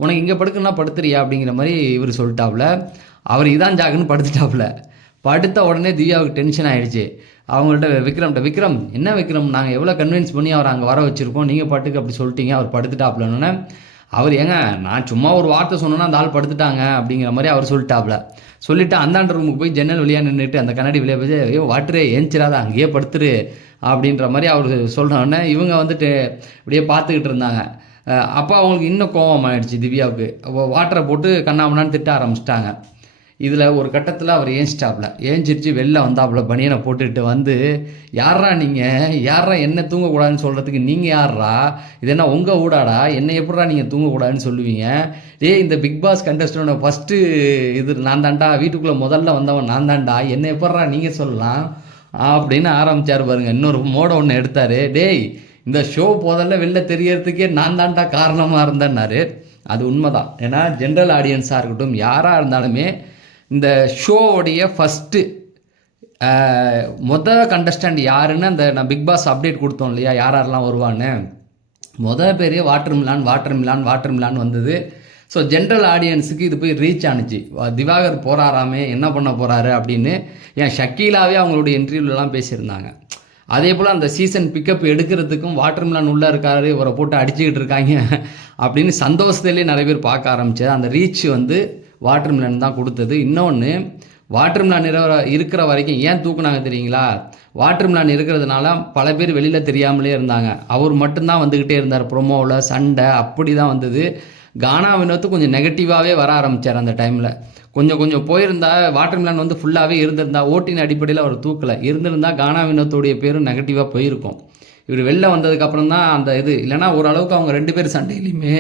உனக்கு இங்கே படுக்குன்னா படுத்துறியா அப்படிங்கிற மாதிரி இவர் சொல்லிட்டாப்புல. அவர் இதான் ஜாக்குன்னு படுத்துட்டாப்புல. படுத்த உடனே திவ்யாவுக்கு டென்ஷன் ஆகிடுச்சு. அவங்கள்ட்ட விக்ரம் என்ன விக்ரம், நாங்கள் எவ்வளோ கன்வின்ஸ் பண்ணி அவர் அங்கே வர வச்சுருக்கோம், நீங்கள் பாட்டுக்கு அப்படி சொல்லிட்டீங்க, அவர் படுத்துட்டாப்புலன்னு. அவர் ஏங்க நான் சும்மா ஒரு வார்த்தை சொன்னோன்னா அந்த ஆள் படுத்துட்டாங்க அப்படிங்கிற மாதிரி அவர் சொல்லிட்டாப்புல. சொல்லிவிட்டு அந்தாண்ட ரூமுக்கு போய் ஜன்னல் வழியாக நின்றுட்டு அந்த கண்ணாடி வெளியே போய் ஐயோ வாட்டரே ஏஞ்சிராத அங்கேயே படுத்துரு அப்படின்ற மாதிரி அவர் சொல்கிறோன்னே இவங்க வந்துட்டு இப்படியே பார்த்துக்கிட்டு இருந்தாங்க. அப்போ அவங்களுக்கு இன்னும் கோபம் ஆகிடுச்சு திவ்யாவுக்கு. வாட்டரை போட்டு கண்ணாமண்ணான்னு திட்ட ஆரம்பிச்சிட்டாங்க. இதில் ஒரு கட்டத்தில் அவர் ஏஞ்சிருச்சு வெளில வந்தாப்புல பனியனை போட்டுட்டு வந்து, யாரா நீங்கள், யாரா என்ன தூங்கக்கூடாதுன்னு சொல்கிறதுக்கு நீங்கள் யாரா, இது என்ன உங்கள் ஊடாடா, என்னை எப்படா நீங்கள் தூங்கக்கூடாதுன்னு சொல்லுவீங்க, இந்த பிக் பாஸ் கண்டஸ்டனோட ஃபஸ்ட்டு இது நான் தாண்டா, வீட்டுக்குள்ளே முதல்ல வந்தவன் நான் தாண்டா, என்னை எப்படா நீங்கள் சொல்லலாம் அப்படின்னு ஆரம்பித்தார் பாருங்க. இன்னொரு மோட ஒன்று எடுத்தார், இந்த ஷோ போதல்ல வெளில தெரியறதுக்கே நான் தாண்டா காரணமாக இருந்தேன்னாரு. அது உண்மைதான். ஏன்னா ஜென்ரல் ஆடியன்ஸாக இருக்கட்டும் யாராக இருந்தாலுமே இந்த ஷோவுடைய ஃபஸ்ட்டு கண்டஸ்டன்ட் யாருன்னு அந்த நான் பிக் பாஸ் அப்டேட் கொடுத்தோம் இல்லையா, யாரெல்லாம் வருவான்னு, பேர் வாட்டர் மிலான் வந்தது. ஸோ ஜென்ரல் ஆடியன்ஸுக்கு இது போய் ரீச் ஆணுச்சு. திவாகர் போகிறாராமே என்ன பண்ண போகிறாரு அப்படின்னு ஏன் ஷக்கீலாவே அவங்களுடைய இன்டர்வியூலலாம் பேசியிருந்தாங்க. அதே போல் அந்த சீசன் பிக்கப் எடுக்கிறதுக்கும் வாட்டர் மிலான் உள்ளே இருக்காரு, இவரை போட்டு அடிச்சுக்கிட்டு இருக்காங்க அப்படின்னு சந்தோஷத்துலேயே நிறைய பேர் பார்க்க ஆரம்பித்தது. அந்த ரீச் வந்து வாட்டர் மிலான் தான் கொடுத்தது. இன்னொன்று, வாட்டர் மிலான் இருக்கிற வரைக்கும் ஏன் தூக்குனாங்க தெரியுங்களா, வாட்டர் மிலான் இருக்கிறதுனால பல பேர் வெளியில் தெரியாமலே இருந்தாங்க. அவர் மட்டும்தான் வந்துக்கிட்டே இருந்தார் ப்ரொமோவில், சண்டை அப்படி தான் வந்தது. கானா வினோத்து கொஞ்சம் நெகட்டிவாகவே வர ஆரம்பித்தார் அந்த டைமில். கொஞ்சம் போயிருந்தா வாட்டர் மிலான் வந்து ஃபுல்லாகவே இருந்திருந்தா, ஓட்டின் அடிப்படையில் அவர் தூக்கலை இருந்திருந்தா கானா வினோத்துடைய பேரும் நெகட்டிவாக போயிருக்கும். இவர் வெளில வந்ததுக்கப்புறம் தான் அந்த இது இல்லைனா ஓரளவுக்கு அவங்க 2 பேர் சண்டையிலையுமே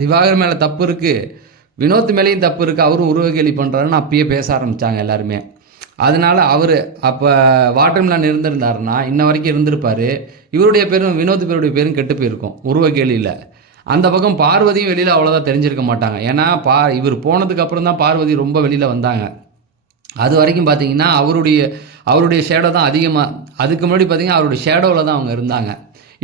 திவாகர் மேலே தப்பு இருக்குது, வினோத் மேலேயும் தப்பு இருக்குது, அவரும் உருவகேலி பண்ணுறாருன்னு அப்பயே பேச ஆரம்பித்தாங்க எல்லாருமே. அதனால் அவர் அப்போ வாட்டர் மிலான் இருந்திருந்தாருன்னா இன்ன வரைக்கும் இருந்திருப்பார். இவருடைய பேரும் வினோத் பேருடைய பேரும் கெட்டு போயிருக்கும் உருவகேலியில். அந்த பக்கம் பார்வதியும் வெளியில் அவ்வளோதான் தெரிஞ்சிருக்க மாட்டாங்க. ஏன்னா இவர் போனதுக்கப்புறம் தான் பார்வதி ரொம்ப வெளியில் வந்தாங்க. அது வரைக்கும் பார்த்தீங்கன்னா அவருடைய ஷேடோ தான் அதிகமாக, அதுக்கு முன்னாடி பார்த்தீங்கன்னா அவருடைய ஷேடோவில் தான் அவங்க இருந்தாங்க.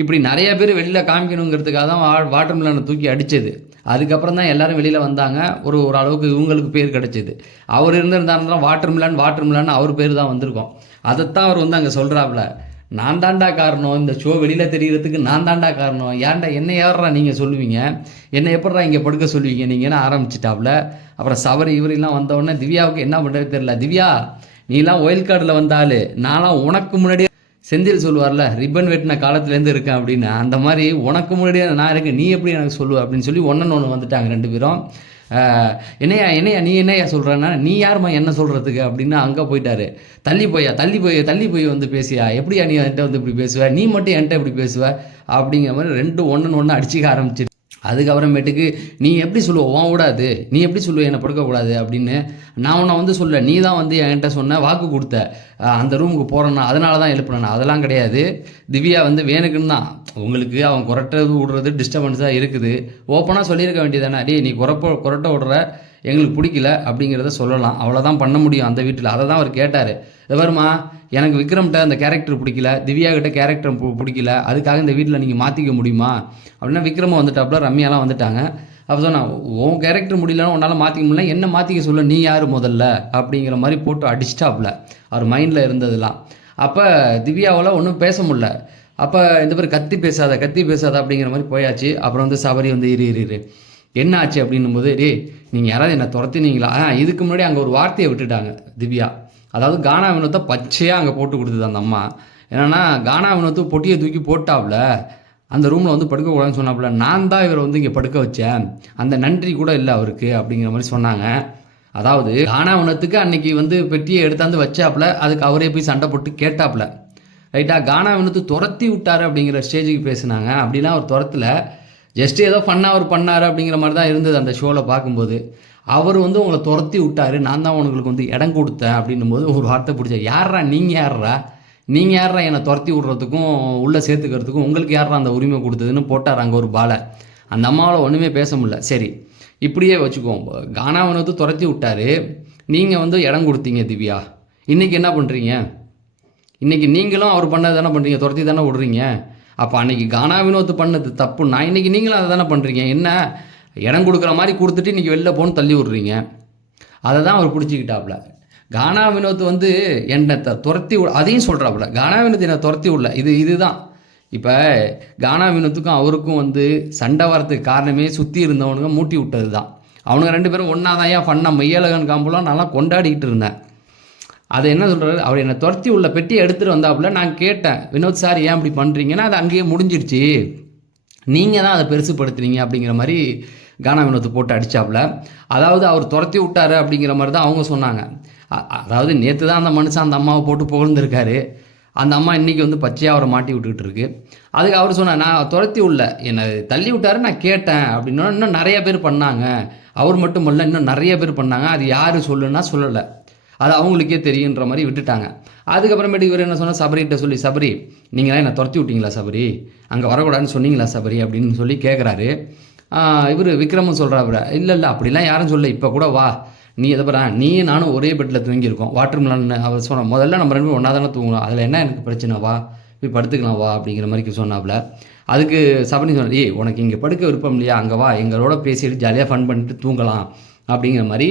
இப்படி நிறைய பேர் வெளியில் காமிக்கணுங்கிறதுக்காக தான் வாட்டர் மிலானை தூக்கி அடித்தது. அதுக்கப்புறம் தான் எல்லோரும் வெளியில் வந்தாங்க. ஒரு அளவுக்கு இவங்களுக்கு பேர் கிடச்சிது. அவர் இருந்திருந்தாருன்னா வாட்டர் மிலான் அவர் பேர் தான் வந்திருக்கும். அதைத்தான் அவர் வந்து அங்கே சொல்கிறாப்புல, நான் தாண்டா காரணம், இந்த ஷோ வெளியில் தெரிகிறதுக்கு நான் தாண்டா காரணம், ஏன்டா என்ன யாரா நீங்கள் சொல்லுவீங்க, என்னை எப்படா இங்கே படுக்க சொல்லுவீங்க நீங்கன்னு ஆரம்பிச்சிட்டாப்புல. அப்புறம் சவரி இவரெல்லாம் வந்தவுடனே திவ்யாவுக்கு என்ன பண்ணுறது தெரியல. திவ்யா நீலாம் ஒயில் கார்டில் வந்தால் நான்லாம் உனக்கு முன்னாடியே, செந்தில் சொல்லுவார்ல ரிப்பன் வெட்டின காலத்துலேருந்து இருக்கேன் அப்படின்னு, அந்த மாதிரி உனக்கு முன்னாடியே நான் இருக்கேன், நீ எப்படி எனக்கு சொல்லுவ அப்படின்னு சொல்லி ஒன்று வந்துட்டாங்க 2 பேரும். என்னையா என்னையா நீ என்னையா சொல்கிறேன்னா, நீ யாரும்மா என்ன சொல்கிறதுக்கு அப்படின்னு அங்கே போயிட்டாரு. தள்ளி போய் வந்து பேசியா, எப்படியா நீ என்கிட்ட வந்து இப்படி பேசுவ, நீ மட்டும் என்கிட்ட இப்படி பேசுவ அப்படிங்கிற மாதிரி ரெண்டு ஒன்றுன்னு ஒன்று அடிச்சிக்க ஆரம்பிச்சிரு. அதுக்கப்புறமேட்டுக்கு நீ எப்படி சொல்லுவ, உன் கூடாது, நீ எப்படி சொல்லுவ என்னை படுக்கக்கூடாது அப்படின்னு. நான் உன்னை வந்து சொல்ல, நீ தான் வந்து என்கிட்ட சொன்ன, வாக்கு கொடுத்த, அந்த ரூமுக்கு போகிறேன்னா அதனால தான் எழுப்புனேன். அதெல்லாம் கிடையாது. திவ்யா வந்து வேணுக்குன்னு தான் உங்களுக்கு அவன் குரட்டது விடுறது டிஸ்டர்பன்ஸாக இருக்குது. ஓப்பனாக சொல்லியிருக்க வேண்டியதானே, டேய் நீ குரட்டை விடுற எங்களுக்கு பிடிக்கல அப்படிங்கிறத சொல்லலாம். அவ்வளோதான் பண்ண முடியும் அந்த வீட்டில். அதை தான் அவர் கேட்டார். வருமா, எனக்கு விக்ரம்கிட்ட அந்த கேரக்டர் பிடிக்கல, திவ்யா கிட்ட கேரக்டர் பிடிக்கல, அதுக்காக இந்த வீட்டில் நீங்கள் மாற்றிக்க முடியுமா அப்படின்னா விக்ரம வந்துட்டாப்புல, ரம்யாலாம் வந்துட்டாங்க. அப்போ சொன்னான், உன் கேரக்டர் முடியலன்னு உன்னால் மாற்றிக்க முடியல, என்ன மாற்றிக்க சொல்ல, நீ யார் முதல்ல அப்படிங்கிற மாதிரி போட்டு அடிச்சிட்டாப்புல அவர் மைண்டில் இருந்ததுலாம். அப்போ திவ்யாவால் ஒன்றும் பேச முடியல. அப்போ இந்த பேர் கத்தி பேசாத அப்படிங்கிற மாதிரி போயாச்சு. அப்புறம் வந்து சபரி வந்து இரு என்ன ஆச்சு அப்படின்னும் போது, டே நீங்கள் யாராவது என்னை துரத்தினீங்களா? இதுக்கு முன்னாடி அங்கே ஒரு வார்த்தையை விட்டுட்டாங்க திவ்யா. அதாவது கானா வினோத்தை பச்சையாக அங்கே போட்டு கொடுத்தது அந்த அம்மா. என்னென்னா, கானா வினோத்து பொட்டியை தூக்கி போட்டாப்புல, அந்த ரூமில் வந்து படுக்கக்கூடாதுன்னு சொன்னாப்புல, நான் தான் இவரை வந்து இங்கே படுக்க வச்சேன், அந்த நன்றி கூட இல்லை அவருக்கு அப்படிங்கிற மாதிரி சொன்னாங்க. அதாவது கானா வினோத்துக்கு அன்னைக்கு வந்து பெட்டியை எடுத்தாந்து வச்சாப்புல, அதுக்கு அவரே போய் சண்டை போட்டு கேட்டாப்புல, ரைட்டா? கானா வினோத்து துரத்தி விட்டார் அப்படிங்கிற ஸ்டேஜுக்கு பேசுனாங்க. அப்படிலாம் அவர் துரத்தில், ஜஸ்ட் ஏதோ ஃபன்னாக அவர் பண்ணார் அப்படிங்கிற மாதிரி தான் இருந்தது அந்த ஷோவில் பார்க்கும்போது. அவர் வந்து உங்களை துரத்தி விட்டார், நான் தான் உங்களுக்கு வந்து இடம் கொடுத்தேன் அப்படின்னும் போது ஒரு வார்த்தை பிடிச்சா, யாரா நீங்கள் யாரா என்னை துரத்தி விட்றதுக்கும் உள்ளே சேர்த்துக்கிறதுக்கும் உங்களுக்கு யாரா அந்த உரிமை கொடுத்ததுன்னு போட்டார் அங்கே ஒரு பாலை. அந்த அம்மாவால் ஒன்றுமே பேச முடியல. சரி, இப்படியே வச்சுக்குவோம். கானாவை வந்து துரத்தி விட்டார், நீங்கள் வந்து இடம் கொடுத்தீங்க திவ்யா. இன்றைக்கி என்ன பண்ணுறீங்க? இன்றைக்கி நீங்களும் அவர் பண்ணது தானே பண்ணுறீங்க, துரத்தி தானே விடுறீங்க. அப்போ அன்றைக்கி கானா வினோத் பண்ணது தப்புன்னா இன்றைக்கி நீங்களும் அதை தானே பண்ணுறீங்க. என்ன இடம் கொடுக்குற மாதிரி கொடுத்துட்டு இன்றைக்கி வெளில போன்னு தள்ளி விட்றீங்க. அதை தான் அவர் பிடிச்சிக்கிட்டாப்புல. கானா வினோத் வந்து என்னை துரத்தி அதையும் சொல்கிறாப்புல, கானா வினோத் என்னை துரத்தி விடல. இதுதான் இப்போ கானா வினோத்துக்கும் அவருக்கும் வந்து சண்டை வரத்துக்கு காரணமே சுற்றி இருந்தவனுங்க மூட்டி விட்டது தான். அவனுங்க ரெண்டு பேரும் ஒன்றா தான் ஏன் பண்ண மெய்யழகன் காம்பெல்லாம் நல்லா கொண்டாடிக்கிட்டு இருந்தேன். அதை என்ன சொல்கிறாரு, அவர் என்னை துரத்தி உள்ள பெட்டியை எடுத்துகிட்டு வந்தாப்புல. நான் கேட்டேன், வினோத் சார் ஏன் இப்படி பண்ணுறீங்கன்னா, அது அங்கேயே முடிஞ்சிருச்சு, நீங்கள் தான் அதை பெருசுப்படுத்துறீங்க அப்படிங்கிற மாதிரி கானா வினோத் போட்டு அடித்தாப்புல. அதாவது அவர் துரத்தி விட்டார் அப்படிங்கிற மாதிரி தான் அவங்க சொன்னாங்க. அதாவது நேற்று தான் அந்த மனுஷன் அந்த அம்மாவை போட்டு புகழ்ந்துருக்காரு. அந்த அம்மா இன்றைக்கி வந்து பச்சையாக அவரை மாட்டி விட்டுக்கிட்டு இருக்கு. அதுக்கு அவர் சொன்னார், நான் துரத்தி உள்ள என்னை தள்ளி விட்டாரு, நான் கேட்டேன் அப்படின்னா. இன்னும் நிறைய பேர் பண்ணாங்க, அவர் மட்டும் இல்லை, இன்னும் நிறைய பேர் பண்ணாங்க. அது யார் சொல்லுன்னா சொல்லலை, அது அவங்களுக்கே தெரியுன்ற மாதிரி விட்டுட்டாங்க. அதுக்கப்புறமேட்டு இவர் என்ன சொன்னால், சபரிகிட்ட சொல்லி, சபரி நீங்களாம் என்னை துரத்தி விட்டீங்களா சபரி, அங்கே வரக்கூடாதுன்னு சொன்னீங்களா சபரி அப்படின்னு சொல்லி கேட்குறாரு. இவர் விக்ரமும் சொல்கிறாப்புல, இல்லை அப்படிலாம் யாரும் சொல்ல, இப்போ கூட வா, நீ எதை பாரு, நீ நானும் ஒரே பெட்டில் தூங்கியிருக்கோம், வாட்டர் மிலான் அவர் சொன்ன, முதல்ல நம்ம ரெண்டு பேரும் ஒன்றா தானே தூங்கணும், அதில் என்ன எனக்கு பிரச்சனை, வா போய் படுத்துக்கலாம் வா அப்படிங்கிற மாதிரி சொன்னாப்புல. அதுக்கு சபரி சொன்னார், ஏய் உனக்கு இங்கே படுக்க விருப்பம் இல்லையா, அங்கே வா, எங்களோட பேசிட்டு ஜாலியாக ஃபன் பண்ணிட்டு தூங்கலாம் அப்படிங்கிற மாதிரி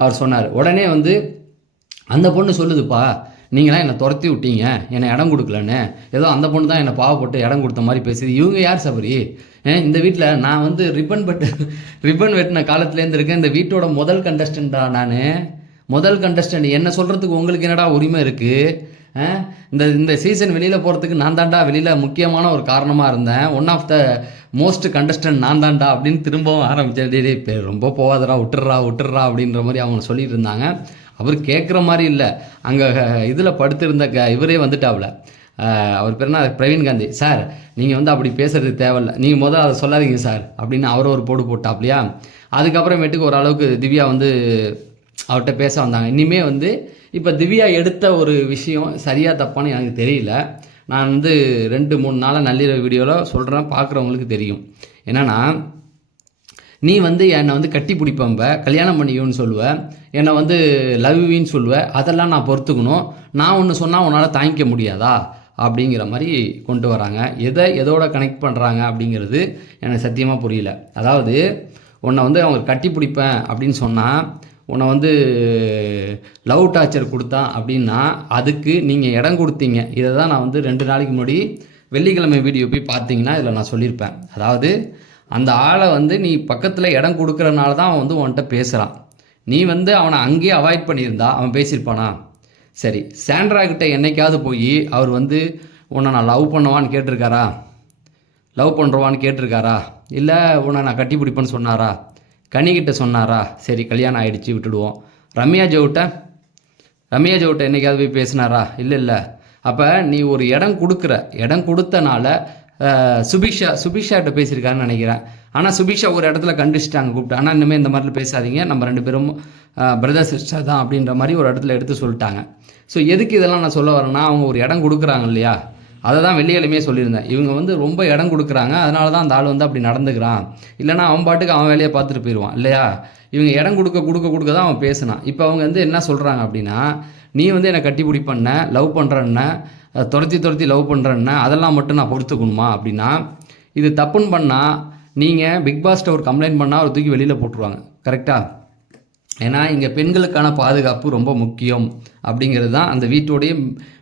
அவர் சொன்னார். உடனே வந்து அந்த பொண்ணு சொல்லுதுப்பா, நீங்களாம் என்னை துரத்தி விட்டீங்க, என்னை இடம் கொடுக்கலன்னு, ஏதோ அந்த பொண்ணு தான் என்னை பாவப்பட்டு இடம் கொடுத்த மாதிரி பேசுது. இவங்க யார் சபரி? இந்த வீட்டில் நான் வந்து ரிப்பன் வெட்டின காலத்துலேருந்து இருக்கேன், இந்த வீட்டோட முதல் கண்டஸ்டண்டா நான், முதல் கண்டஸ்டன்ட். என்ன சொல்கிறதுக்கு உங்களுக்கு என்னடா உரிமை இருக்குது? இந்த சீசன் வெளியில் போகிறதுக்கு நான் தாண்டா வெளியில் முக்கியமான ஒரு காரணமாக இருந்தேன், one of the most contestant நான் தாண்டா அப்படின்னு திரும்பவும் ஆரம்பித்தேன். டே ரொம்ப போகாதரா, விட்டுறா அப்படின்ற மாதிரி அவங்க சொல்லிட்டு இருந்தாங்க. அவர் கேட்குற மாதிரி இல்லை. அங்கே இதில் படுத்திருந்த இவரே வந்துட்டாப்புல, அவர் பேர்னா பிரவீன் காந்தி. சார் நீங்கள் வந்து அப்படி பேசுறது தேவையில்லை, நீங்கள் முதல்ல அதை சொல்லாதீங்க சார் அப்படின்னு அவரை ஒரு போட்டாப்லையா. அதுக்கப்புறமேட்டுக்கு ஓரளவுக்கு திவ்யா வந்து அவர்கிட்ட பேச வந்தாங்க. இனிமேல் வந்து இப்போ திவ்யா எடுத்த ஒரு விஷயம் சரியாக தப்பான்னு எனக்கு தெரியல. நான் வந்து 2-3 நாளாக நள்ளிரவு வீடியோவில் சொல்கிறேன், பார்க்குறவங்களுக்கு தெரியும். என்னென்னா, நீ வந்து என்னை வந்து கட்டி பிடிப்பம்ப, கல்யாணம் பண்ணிக்கணும்னு சொல்லுவேன், என்னை வந்து லவ்வின்னு சொல்லுவேன், அதெல்லாம் நான் பொறுத்துக்கணும், நான் ஒன்று சொன்னால் உன்னால் தாங்கிக்க முடியாதா அப்படிங்கிற மாதிரி கொண்டு வராங்க. எதோட கனெக்ட் பண்ணுறாங்க அப்படிங்கிறது எனக்கு சத்தியமாக புரியல. அதாவது உன்னை வந்து அவங்க கட்டி பிடிப்பேன் அப்படின்னு சொன்னால், உன்னை வந்து லவ் டார்ச்சர் கொடுத்தான் அப்படின்னா அதுக்கு நீங்கள் இடம் கொடுத்தீங்க. இதை தான் நான் வந்து 2 நாளைக்கு முன்னாடி வெள்ளிக்கிழமை வீடியோ போய் பார்த்தீங்கன்னா இதில் நான் சொல்லியிருப்பேன். அதாவது அந்த ஆளை வந்து நீ பக்கத்தில் இடம் கொடுக்குறனால தான் அவன் வந்து உன்கிட்ட பேசுகிறான். நீ வந்து அவனை அங்கேயே அவாய்ட் பண்ணியிருந்தா அவன் பேசியிருப்பானா? சரி, சாண்ட்ரா கிட்ட என்னைக்காவது போய் அவர் வந்து உன்னை நான் லவ் பண்ணுவான்னு கேட்டிருக்காரா? லவ் பண்ணுறவான்னு கேட்டிருக்காரா? இல்லை உன்னை நான் கட்டி பிடிப்பேன்னு சொன்னாரா? கனிக்கிட்ட சொன்னாரா? சரி கல்யாணம் ஆகிடுச்சு விட்டுடுவோம். ரம்யா ஜோட்ட என்னைக்காவது போய் பேசினாரா? இல்லை. அப்போ நீ ஒரு இடம் கொடுத்தனால சுபிக்ஷாட்ட பேசியிருக்காருன்னு நினைக்கிறேன். ஆனால் சுபிக்ஷா ஒரு இடத்துல கண்டிச்சிட்டாங்க கூப்பிட்டு. ஆனால் இனிமேல் இந்த மாதிரிலாம் பேசாதீங்க, நம்ம 2 பேரும் பிரதர் சிஸ்டர் தான் அப்படின்ற மாதிரி ஒரு இடத்துல எடுத்து சொல்லிட்டாங்க. ஸோ எதுக்கு இதெல்லாம் நான் சொல்ல வரேன்னா, அவங்க ஒரு இடம் கொடுக்குறாங்க இல்லையா, அதை தான் வெள்ளிக்கிழமையே சொல்லியிருந்தேன். இவங்க ரொம்ப இடம் கொடுக்குறாங்க, அதனால தான் அந்த ஆள் அப்படி நடந்துக்கிறான். இல்லைனா அவன் பாட்டுக்கு அவன் வேலையை பார்த்துட்டு போயிடுவான் இல்லையா. இவங்க இடம் கொடுக்க தான் அவன் பேசினான். இப்போ அவங்க என்ன சொல்கிறாங்க அப்படின்னா, நீ என்னை கட்டி பிடிப்பண்ண, லவ் பண்ணுறன்ன, துரத்தி லவ் பண்ணுறேன்னா அதெல்லாம் மட்டும் நான் பொறுத்துக்கணுமா அப்படின்னா, இது தப்புன்னு பண்ணால் நீங்கள் பிக் பாஸ்ட்டை ஒரு கம்ப்ளைண்ட் பண்ணால் அவர் தூக்கி வெளியில் போட்டுருவாங்க. கரெக்டாக? ஏன்னா இங்கே பெண்களுக்கான பாதுகாப்பு ரொம்ப முக்கியம் அப்படிங்கிறது தான் அந்த வீட்டோடைய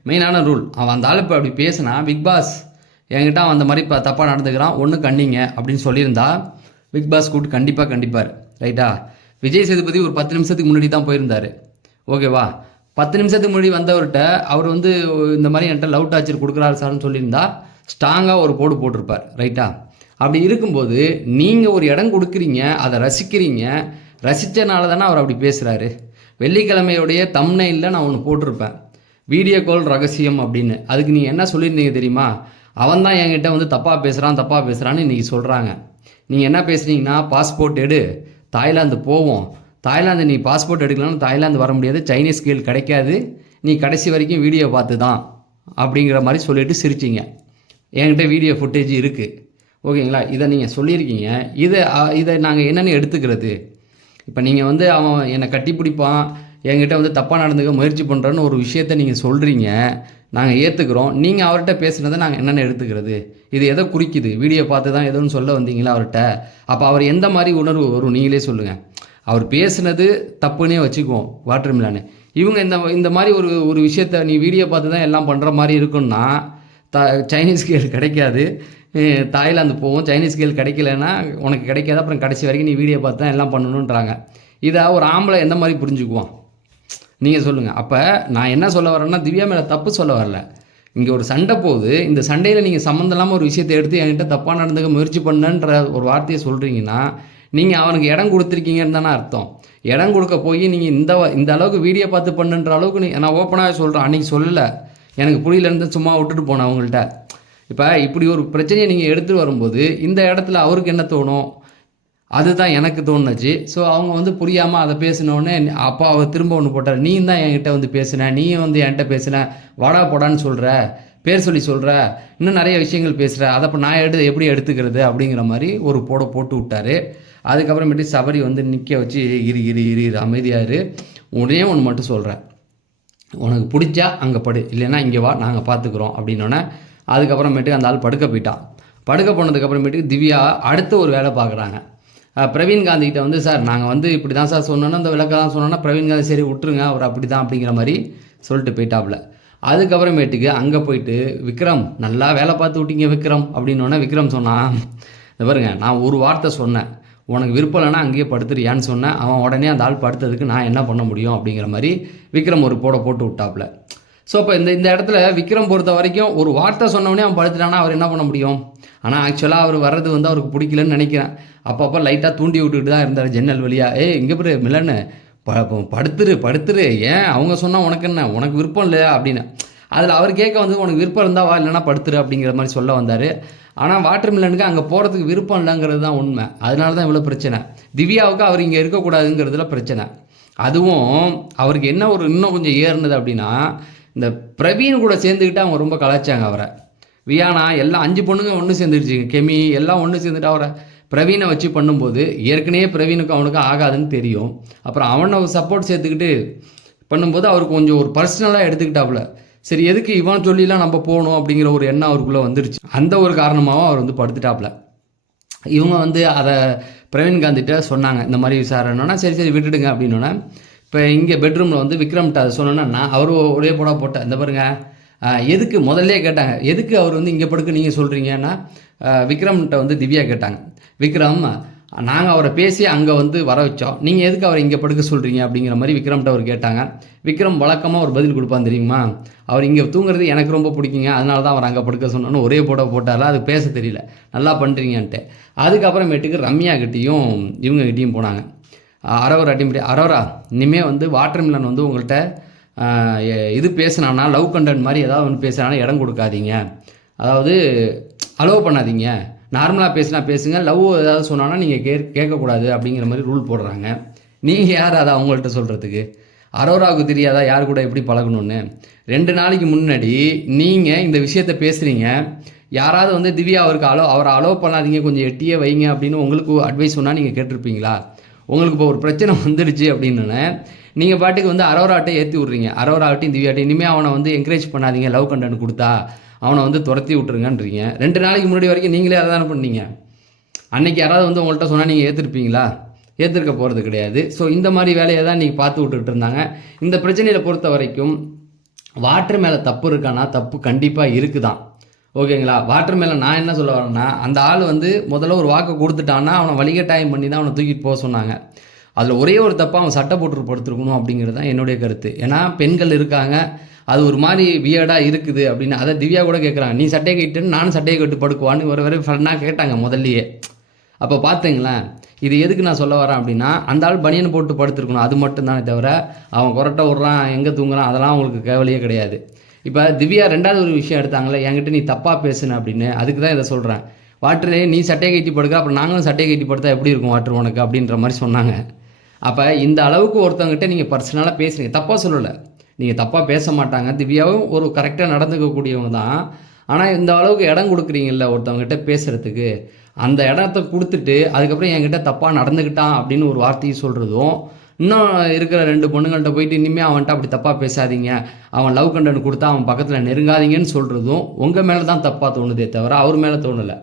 மெயினான ரூல். அவன் அந்த ஆள் இப்போ அப்படி பேசினா, பிக் பாஸ் என்கிட்ட அவன் அந்த மாதிரி தப்பாக நடந்துக்கிறான், ஒன்று கண்டிங்க அப்படின்னு சொல்லியிருந்தா பிக் பாஸ் கூப்பிட்டு கண்டிப்பார். ரைட்டா? விஜய் சேதுபதி ஒரு 10 நிமிஷத்துக்கு முன்னாடி தான் போயிருந்தார். ஓகேவா? 10 நிமிஷத்துக்கு முன்னாடி வந்தவர்கிட்ட அவர் இந்த மாதிரி என்கிட்ட லவ் டார்ச்சர் கொடுக்குறாரு சார்னு சொல்லியிருந்தா ஸ்ட்ராங்காக ஒரு போட்டிருப்பார். ரைட்டா? அப்படி இருக்கும்போது நீங்கள் ஒரு இடம் கொடுக்குறீங்க, அதை ரசித்தனால தானே அவர் அப்படி பேசுகிறாரு. வெள்ளிக்கிழமையுடைய தம்ப்நெயிலில் நான் ஒன்று போட்டிருப்பேன், வீடியோ கால் ரகசியம் அப்படின்னு. அதுக்கு நீங்கள் என்ன சொல்லியிருந்தீங்க தெரியுமா? அவன் தான் என்கிட்ட தப்பாக பேசுகிறான்னு இன்றைக்கி சொல்கிறாங்க. நீங்கள் என்ன பேசுகிறீங்கன்னா, பாஸ்போர்ட் எடு, தாய்லாந்து போவோம். தாய்லாந்து நீ பாஸ்போர்ட் எடுக்கலாம்னு தாய்லாந்து வர முடியாது, சைனீஸ் கேள் கிடைக்காது, நீ கடைசி வரைக்கும் வீடியோ பார்த்து தான் அப்படிங்கிற மாதிரி சொல்லிட்டு சிரிச்சிங்க. என்கிட்ட வீடியோ ஃபுட்டேஜ் இருக்குது. ஓகேங்களா? இதை நீங்கள் சொல்லியிருக்கீங்க. இதை நாங்கள் என்னென்னு எடுத்துக்கிறது? இப்போ நீங்கள் அவன் என்னை கட்டி பிடிப்பான், என்கிட்ட தப்பாக நடந்துக்க முயற்சி பண்ணுறன்னு ஒரு விஷயத்தை நீங்கள் சொல்கிறீங்க, நாங்கள் ஏற்றுக்கிறோம். நீங்கள் அவர்கிட்ட பேசுனதை நாங்கள் என்னென்ன எடுத்துக்கிறது? இது எதை குறிக்குது? வீடியோ பார்த்து தான் எதுவும் சொல்ல வந்தீங்களா அவர்கிட்ட? அப்போ அவர் எந்த மாதிரி உணர்வு வரும் நீங்களே சொல்லுங்கள். அவர் பேசுனது தப்புன்னே வச்சுக்குவோம், வாட்டர் மிலானு. இவங்க இந்த மாதிரி ஒரு விஷயத்த நீ வீடியோ பார்த்து தான் எல்லாம் பண்ணுற மாதிரி இருக்குன்னா, சைனீஸ் கேள் கிடைக்காது, தாய்லாந்து போவோம், சைனீஸ் கேள் கிடைக்கலன்னா உனக்கு கிடைக்காது, அப்புறம் கடைசி வரைக்கும் நீ வீடியோ பார்த்து தான் எல்லாம் பண்ணணுன்றாங்க. இதை ஒரு ஆம்பளை எந்த மாதிரி புரிஞ்சுக்குவான் நீங்கள் சொல்லுங்கள். அப்போ நான் என்ன சொல்ல வரேன்னா, திவ்யா மேலே தப்பு சொல்ல வரல. இங்கே ஒரு சண்டை போகுது, இந்த சண்டையில் நீங்கள் சம்மந்தம் இல்லாமல் ஒரு விஷயத்தை எடுத்து என்கிட்ட தப்பாக நடந்துக்க முயற்சி பண்ணுன்ற ஒரு வார்த்தையை சொல்கிறீங்கன்னா, நீங்கள் அவனுக்கு இடம் கொடுத்துருக்கீங்கன்னு தானே அர்த்தம். இடம் கொடுக்க போய் நீங்கள் இந்த அளவுக்கு வீடியோ பார்த்து பண்ணுன்ற அளவுக்கு நான் ஓப்பனாக சொல்கிறேன். அன்றைக்கி சொல்லலை, எனக்கு புரியலன்னு சும்மா விட்டுட்டு போனேன் அவங்கள்ட்ட. இப்போ இப்படி ஒரு பிரச்சனையை நீங்கள் எடுத்துகிட்டு வரும்போது இந்த இடத்துல அவருக்கு என்ன தோணும்? அதுதான் எனக்கு தோணுச்சு. ஸோ அவங்க புரியாமல் அதை பேசினோடனே அப்பா அவர் திரும்ப ஒன்று போட்டார், நீ தான் என்கிட்ட பேசின, நீயும் என்கிட்ட பேசின, வாடா போடான்னு சொல்கிற, பேர் சொல்லி சொல்கிற, இன்னும் நிறைய விஷயங்கள் பேசுகிற, அதை இப்போ நான் எப்படி எடுத்துக்கிறது அப்படிங்கிற மாதிரி ஒரு போட்டு விட்டார். அதுக்கப்புறமேட்டு சபரி நிற்க வச்சு இரு அமைதியாரு, உடனே ஒன்று மட்டும் சொல்கிறேன், உனக்கு பிடிச்சா அங்கே படு, இல்லைன்னா இங்கே வா, நாங்கள் பார்த்துக்குறோம் அப்படின்னோடனே அதுக்கப்புறமேட்டுக்கு அந்த ஆள் படுக்க போயிட்டான். படுக்க போனதுக்கப்புறமேட்டுக்கு திவ்யா அடுத்த ஒரு வேலை பார்க்குறாங்க. பிரவீன் காந்திகிட்ட சார் நாங்கள் இப்படி தான் சார் சொன்னோன்னா, அந்த விளக்கெல்லாம் சொன்னோன்னா பிரவீன் காந்தி சரி விட்டுருங்க, அவர் அப்படி தான் அப்படிங்கிற மாதிரி சொல்லிட்டு போயிட்டாப்புல. அதுக்கப்புறமேட்டுக்கு அங்கே போயிட்டு விக்ரம் நல்லா வேலை பார்த்து விட்டீங்க விக்ரம் அப்படின்னோடனே விக்ரம் சொன்னான், இந்த பாருங்க நான் ஒரு வார்த்தை சொன்னேன், உனக்கு விருப்பம் இல்லைன்னா அங்கேயே படுத்துறியான்னு சொன்னேன். அவன் உடனே அந்த ஆள் படுத்ததுக்கு நான் என்ன பண்ண முடியும் அப்படிங்கிற மாதிரி விக்ரம் ஒரு போட்டு விட்டாப்புல. ஸோ இப்போ இந்த இடத்துல விக்ரம் பொறுத்த வரைக்கும் ஒரு வார்த்தை சொன்னவனே அவன் படுத்துட்டானா அவர் என்ன பண்ண முடியும்? ஆனால் ஆக்சுவலாக அவர் வர்றது அவருக்கு பிடிக்கலன்னு நினைக்கிறேன். அப்பப்போ லைட்டாக தூண்டி விட்டுக்கிட்டு தான் இருந்தார் ஜன்னல் வழியாக. இங்கே போய் மிலன்னு படுத்துரு, ஏன் அவங்க சொன்னால் உனக்கு என்ன, உனக்கு விருப்பம் இல்லையா அப்படின்னு. அதில் அவர் கேட்க உனக்கு விருப்பம் இருந்தால் வா, இல்லைனா படுத்துரு அப்படிங்கிற மாதிரி சொல்ல வந்தார். ஆனால் வாட்டர் மில்லனுக்கு அங்கே போகிறதுக்கு விருப்பம் இல்லைங்கிறது தான் உண்மை. அதனால தான் இவ்வளோ பிரச்சனை. திவ்யாவுக்கு அவர் இங்கே இருக்கக்கூடாதுங்கிறதுல பிரச்சனை. அதுவும் அவருக்கு என்ன இன்னும் கொஞ்சம் ஏறினது அப்படின்னா, இந்த பிரவீன் கூட சேர்ந்துக்கிட்டு அவங்க ரொம்ப கலாய்ச்சாங்க அவரை. வியானா எல்லாம் 5 பொண்ணுங்க ஒன்று சேர்ந்துருச்சுங்க, கெமி எல்லாம் ஒன்று சேர்ந்துட்டு அவரை பிரவீனை வச்சு பண்ணும்போது ஏற்கனவே பிரவீனுக்கு அவனுக்கு ஆகாதுன்னு தெரியும். அப்புறம் அவனை சப்போர்ட் சேர்த்துக்கிட்டு பண்ணும்போது அவருக்கு கொஞ்சம் ஒரு பர்சனலாக எடுத்துக்கிட்டாப்புல. சரி எதுக்கு இவன் சொல்லிலாம் நம்ம போகணும் அப்படிங்கிற ஒரு எண்ணம் அவருக்குள்ளே வந்துருச்சு. அந்த ஒரு காரணமாகவும் அவர் படுத்துட்டாப்புல. இவங்க அதை பிரவீன் காந்திகிட்ட சொன்னாங்க, இந்த மாதிரி விசாரணைன்னா சரி விட்டுடுங்க அப்படின்னோன்னா. இப்போ இங்கே பெட்ரூமில் விக்ரம்கிட்ட அதை சொன்னோன்னா, நான் அவர் ஒரே போட்டேன். இந்த பாருங்க, எதுக்கு முதல்ல கேட்டாங்க, எதுக்கு அவர் இங்கே படுக்க நீங்கள் சொல்கிறீங்கன்னா, விக்ரம்கிட்ட திவ்யா கேட்டாங்க, விக்ரம் நாங்கள் அவரை பேசி அங்கே வந்து வர வச்சோம், நீங்கள் எதுக்கு அவரை இங்கே படுக்க சொல்கிறீங்க அப்படிங்கிற மாதிரி விக்ரம்கிட்ட அவர் கேட்டாங்க. விக்ரம் வழக்கமாக ஒரு பதில் கொடுப்பான் தெரியுமா, அவர் இங்கே தூங்குறது எனக்கு ரொம்ப பிடிக்குங்க, அதனால தான் அவர் அங்கே படுக்க சொன்னோன்னு ஒரே போட்டார்ல, அது பேச தெரியல, நல்லா பண்ணுறீங்கன்ட்டு. அதுக்கப்புறமேட்டுக்கு ரம்யா கிட்டேயும் இவங்ககிட்டையும் போனாங்க. அரோரா டீம், அரோரா இனிமேல் வந்து வாட்டர்மிலன் வந்து உங்கள்கிட்ட இது பேசினான்னா லவ் கண்டென்ட் மாதிரி ஏதாவது ஒன்று பேசினானா இடம் கொடுக்காதீங்க, அதாவது அலோவ் பண்ணாதீங்க, நார்மலாக பேசினா பேசுங்க, லவ் ஏதாவது சொன்னான்னா நீங்கள் கேட்கக்கூடாது அப்படிங்கிற மாதிரி ரூல் போடுறாங்க. நீங்கள் யார் அதை அவங்கள்ட்ட சொல்கிறதுக்கு? அரோராவுக்கு தெரியாதா யார் கூட எப்படி பழகணும்னு? 2 நாளைக்கு முன்னாடி நீங்கள் இந்த விஷயத்தை பேசுகிறீங்க, யாராவது வந்து திவ்யா அவரை அலோவ் பண்ணாதீங்க, கொஞ்சம் எட்டியே வைங்க அப்படின்னு உங்களுக்கு அட்வைஸ் சொன்னால் நீங்கள் கேட்டிருப்பீங்களா? உங்களுக்கு இப்போ ஒரு பிரச்சனை வந்துடுச்சு அப்படின்னு நீங்கள் பாட்டுக்கு வந்து அரோராட்டை ஏற்றி விட்றீங்க, அரோராட்டையும் திவ்யாட்டையும் இனிமேல் அவனை வந்து என்கரேஜ் பண்ணாதீங்க, லவ் கண்டென்ட் கொடுத்தா அவனை வந்து துரத்தி விட்டுருங்கன்றீங்க. 2 நாளைக்கு முன்னாடி வரைக்கும் நீங்களே அதை தானே பண்ணீங்க. அன்றைக்கி யாராவது வந்து உங்கள்கிட்ட சொன்னால் நீங்கள் ஏற்றிருப்பீங்களா? ஏற்றிருக்க போகிறது கிடையாது. ஸோ இந்த மாதிரி வேலையை தான் நீங்கள் பார்த்து விட்டுக்கிட்டு இருந்தாங்க. இந்த பிரச்சனையில் பொறுத்த வரைக்கும் வாட்டர் மேலே தப்பு இருக்கானா? தப்பு கண்டிப்பாக இருக்குதான், ஓகேங்களா? வாட்டர் மேலே நான் என்ன சொல்ல வரேன்னா, அந்த ஆள் வந்து முதல்ல ஒரு வாக்கை கொடுத்துட்டான்னா அவனை வழிகட்டாயம் பண்ணி தான் அவனை தூக்கிட்டு போக சொன்னாங்க. அதில் ஒரே ஒரு தப்பாக அவன் சட்டை போட்டு படுத்துருக்கணும் அப்படிங்கிறது தான் என்னுடைய கருத்து. ஏன்னா பெண்கள் இருக்காங்க, அது ஒரு மாதிரி வியர்டாக இருக்குது அப்படின்னு. அதை திவ்யா கூட கேட்குறாங்க, நீ சட்டையை கட்டுன்னு நானும் சட்டையை கட்டு படுக்குவான்னு ஒரு ஃபன்னாக கேட்டாங்க முதல்லையே. அப்போ பார்த்துங்களேன், இது எதுக்கு நான் சொல்ல வரேன் அப்படின்னா, அந்த ஆள் பனியன் போட்டு படுத்துருக்கணும், அது மட்டும் தானே தவிர அவன் கொரட்டை விட்றான் எங்கே தூங்குறான் அதெல்லாம் அவங்களுக்கு கேவலையே கிடையாது. இப்போ திவ்யா 2வது ஒரு விஷயம் எடுத்தாங்களே, என்கிட்ட நீ தப்பாக பேசுன அப்படின்னு, அதுக்கு தான் இதை சொல்கிறேன். வாட்டரு நீ சட்டையை கட்டி படுக்க, அப்புறம் நாங்களும் சட்டையை கட்டி படுத்தா எப்படி இருக்கும் வாட்டர் உனக்கு அப்படின்ற மாதிரி சொன்னாங்க. அப்போ இந்த அளவுக்கு ஒருத்தவங்ககிட்ட நீங்கள் பர்சனலாக பேசுகிறீங்க, தப்பாக சொல்லலை, நீங்கள் தப்பாக பேச மாட்டாங்க, திவ்யாவும் ஒரு கரெக்டாக நடந்துக்கக்கூடியவங்க தான். ஆனால் இந்த அளவுக்கு இடம் கொடுக்குறீங்கல்ல ஒருத்தவங்ககிட்ட பேசுகிறதுக்கு, அந்த இடத்த கொடுத்துட்டு அதுக்கப்புறம் என்கிட்ட தப்பாக நடந்துக்கிட்டான் அப்படின்னு ஒரு வார்த்தையை சொல்கிறதும், இன்னும் இருக்கிற 2 பொண்ணுங்கள்கிட்ட போயிட்டு இனிமேல் அவன்கிட்ட அப்படி தப்பாக பேசாதீங்க, அவன் லவ் கண்டென்ட் கொடுத்தா அவன் பக்கத்தில் நெருங்காதீங்கன்னு சொல்கிறதும் உங்கள் மேலே தான் தப்பாக தோணுதே தவிர அவர் மேலே தோணலை.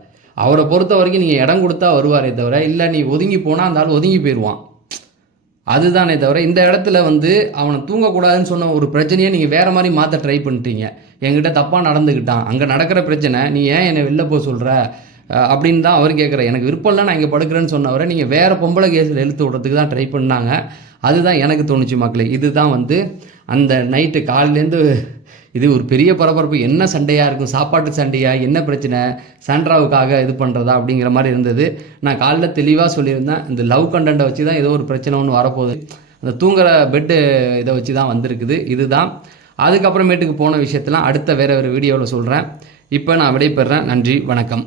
அவரை பொறுத்த வரைக்கும் நீங்கள் இடம் கொடுத்தா வருவாரே தவிர, இல்லை நீ ஒதுங்கி போனால் அந்த ஆள் ஒதுங்கி போயிடுவான், அதுதானே தவிர இந்த இடத்துல வந்து அவனை தூங்கக்கூடாதுன்னு சொன்ன ஒரு பிரச்சனையை நீங்கள் வேறு மாதிரி மாற்ற ட்ரை பண்ணிட்டீங்க. என்கிட்ட தப்பாக நடந்துக்கிட்டான், அங்கே நடக்கிற பிரச்சனை நீ ஏன் என்னை வெளில போக சொல்கிற அப்படின்னு தான் அவர் கேட்குற. எனக்கு விருப்பம் இல்லை, நான் இங்கே படுக்கிறேன்னு சொன்னவரை நீங்கள் வேறு பொம்பளை கேஸில் இழுத்து விடுறதுக்கு தான் ட்ரை பண்ணாங்க. அதுதான் எனக்கு தோணுச்சு மக்களே. இதுதான் வந்து அந்த நைட்டு காலிலேருந்து இது ஒரு பெரிய பரபரப்பு, என்ன சண்டையாக இருக்கும், சாப்பாட்டு சண்டையா, என்ன பிரச்சனை, சாண்ட்ராவுக்காக இது பண்ணுறதா அப்படிங்கிற மாதிரி இருந்தது. நான் காலைல தெளிவாக சொல்லியிருந்தேன், இந்த லவ் கண்டென்ட்டை வச்சு தான் ஏதோ ஒரு பிரச்சனை ஒன்று வரப்போகுது, அந்த தூங்குற பெட்டு இதை வச்சு தான் வந்திருக்குது. இதுதான். அதுக்கப்புறமேட்டுக்கு போன விஷயத்தெலாம் அடுத்த வேறு வீடியோவில் சொல்கிறேன். இப்போ நான் விடைபெறுறேன். நன்றி, வணக்கம்.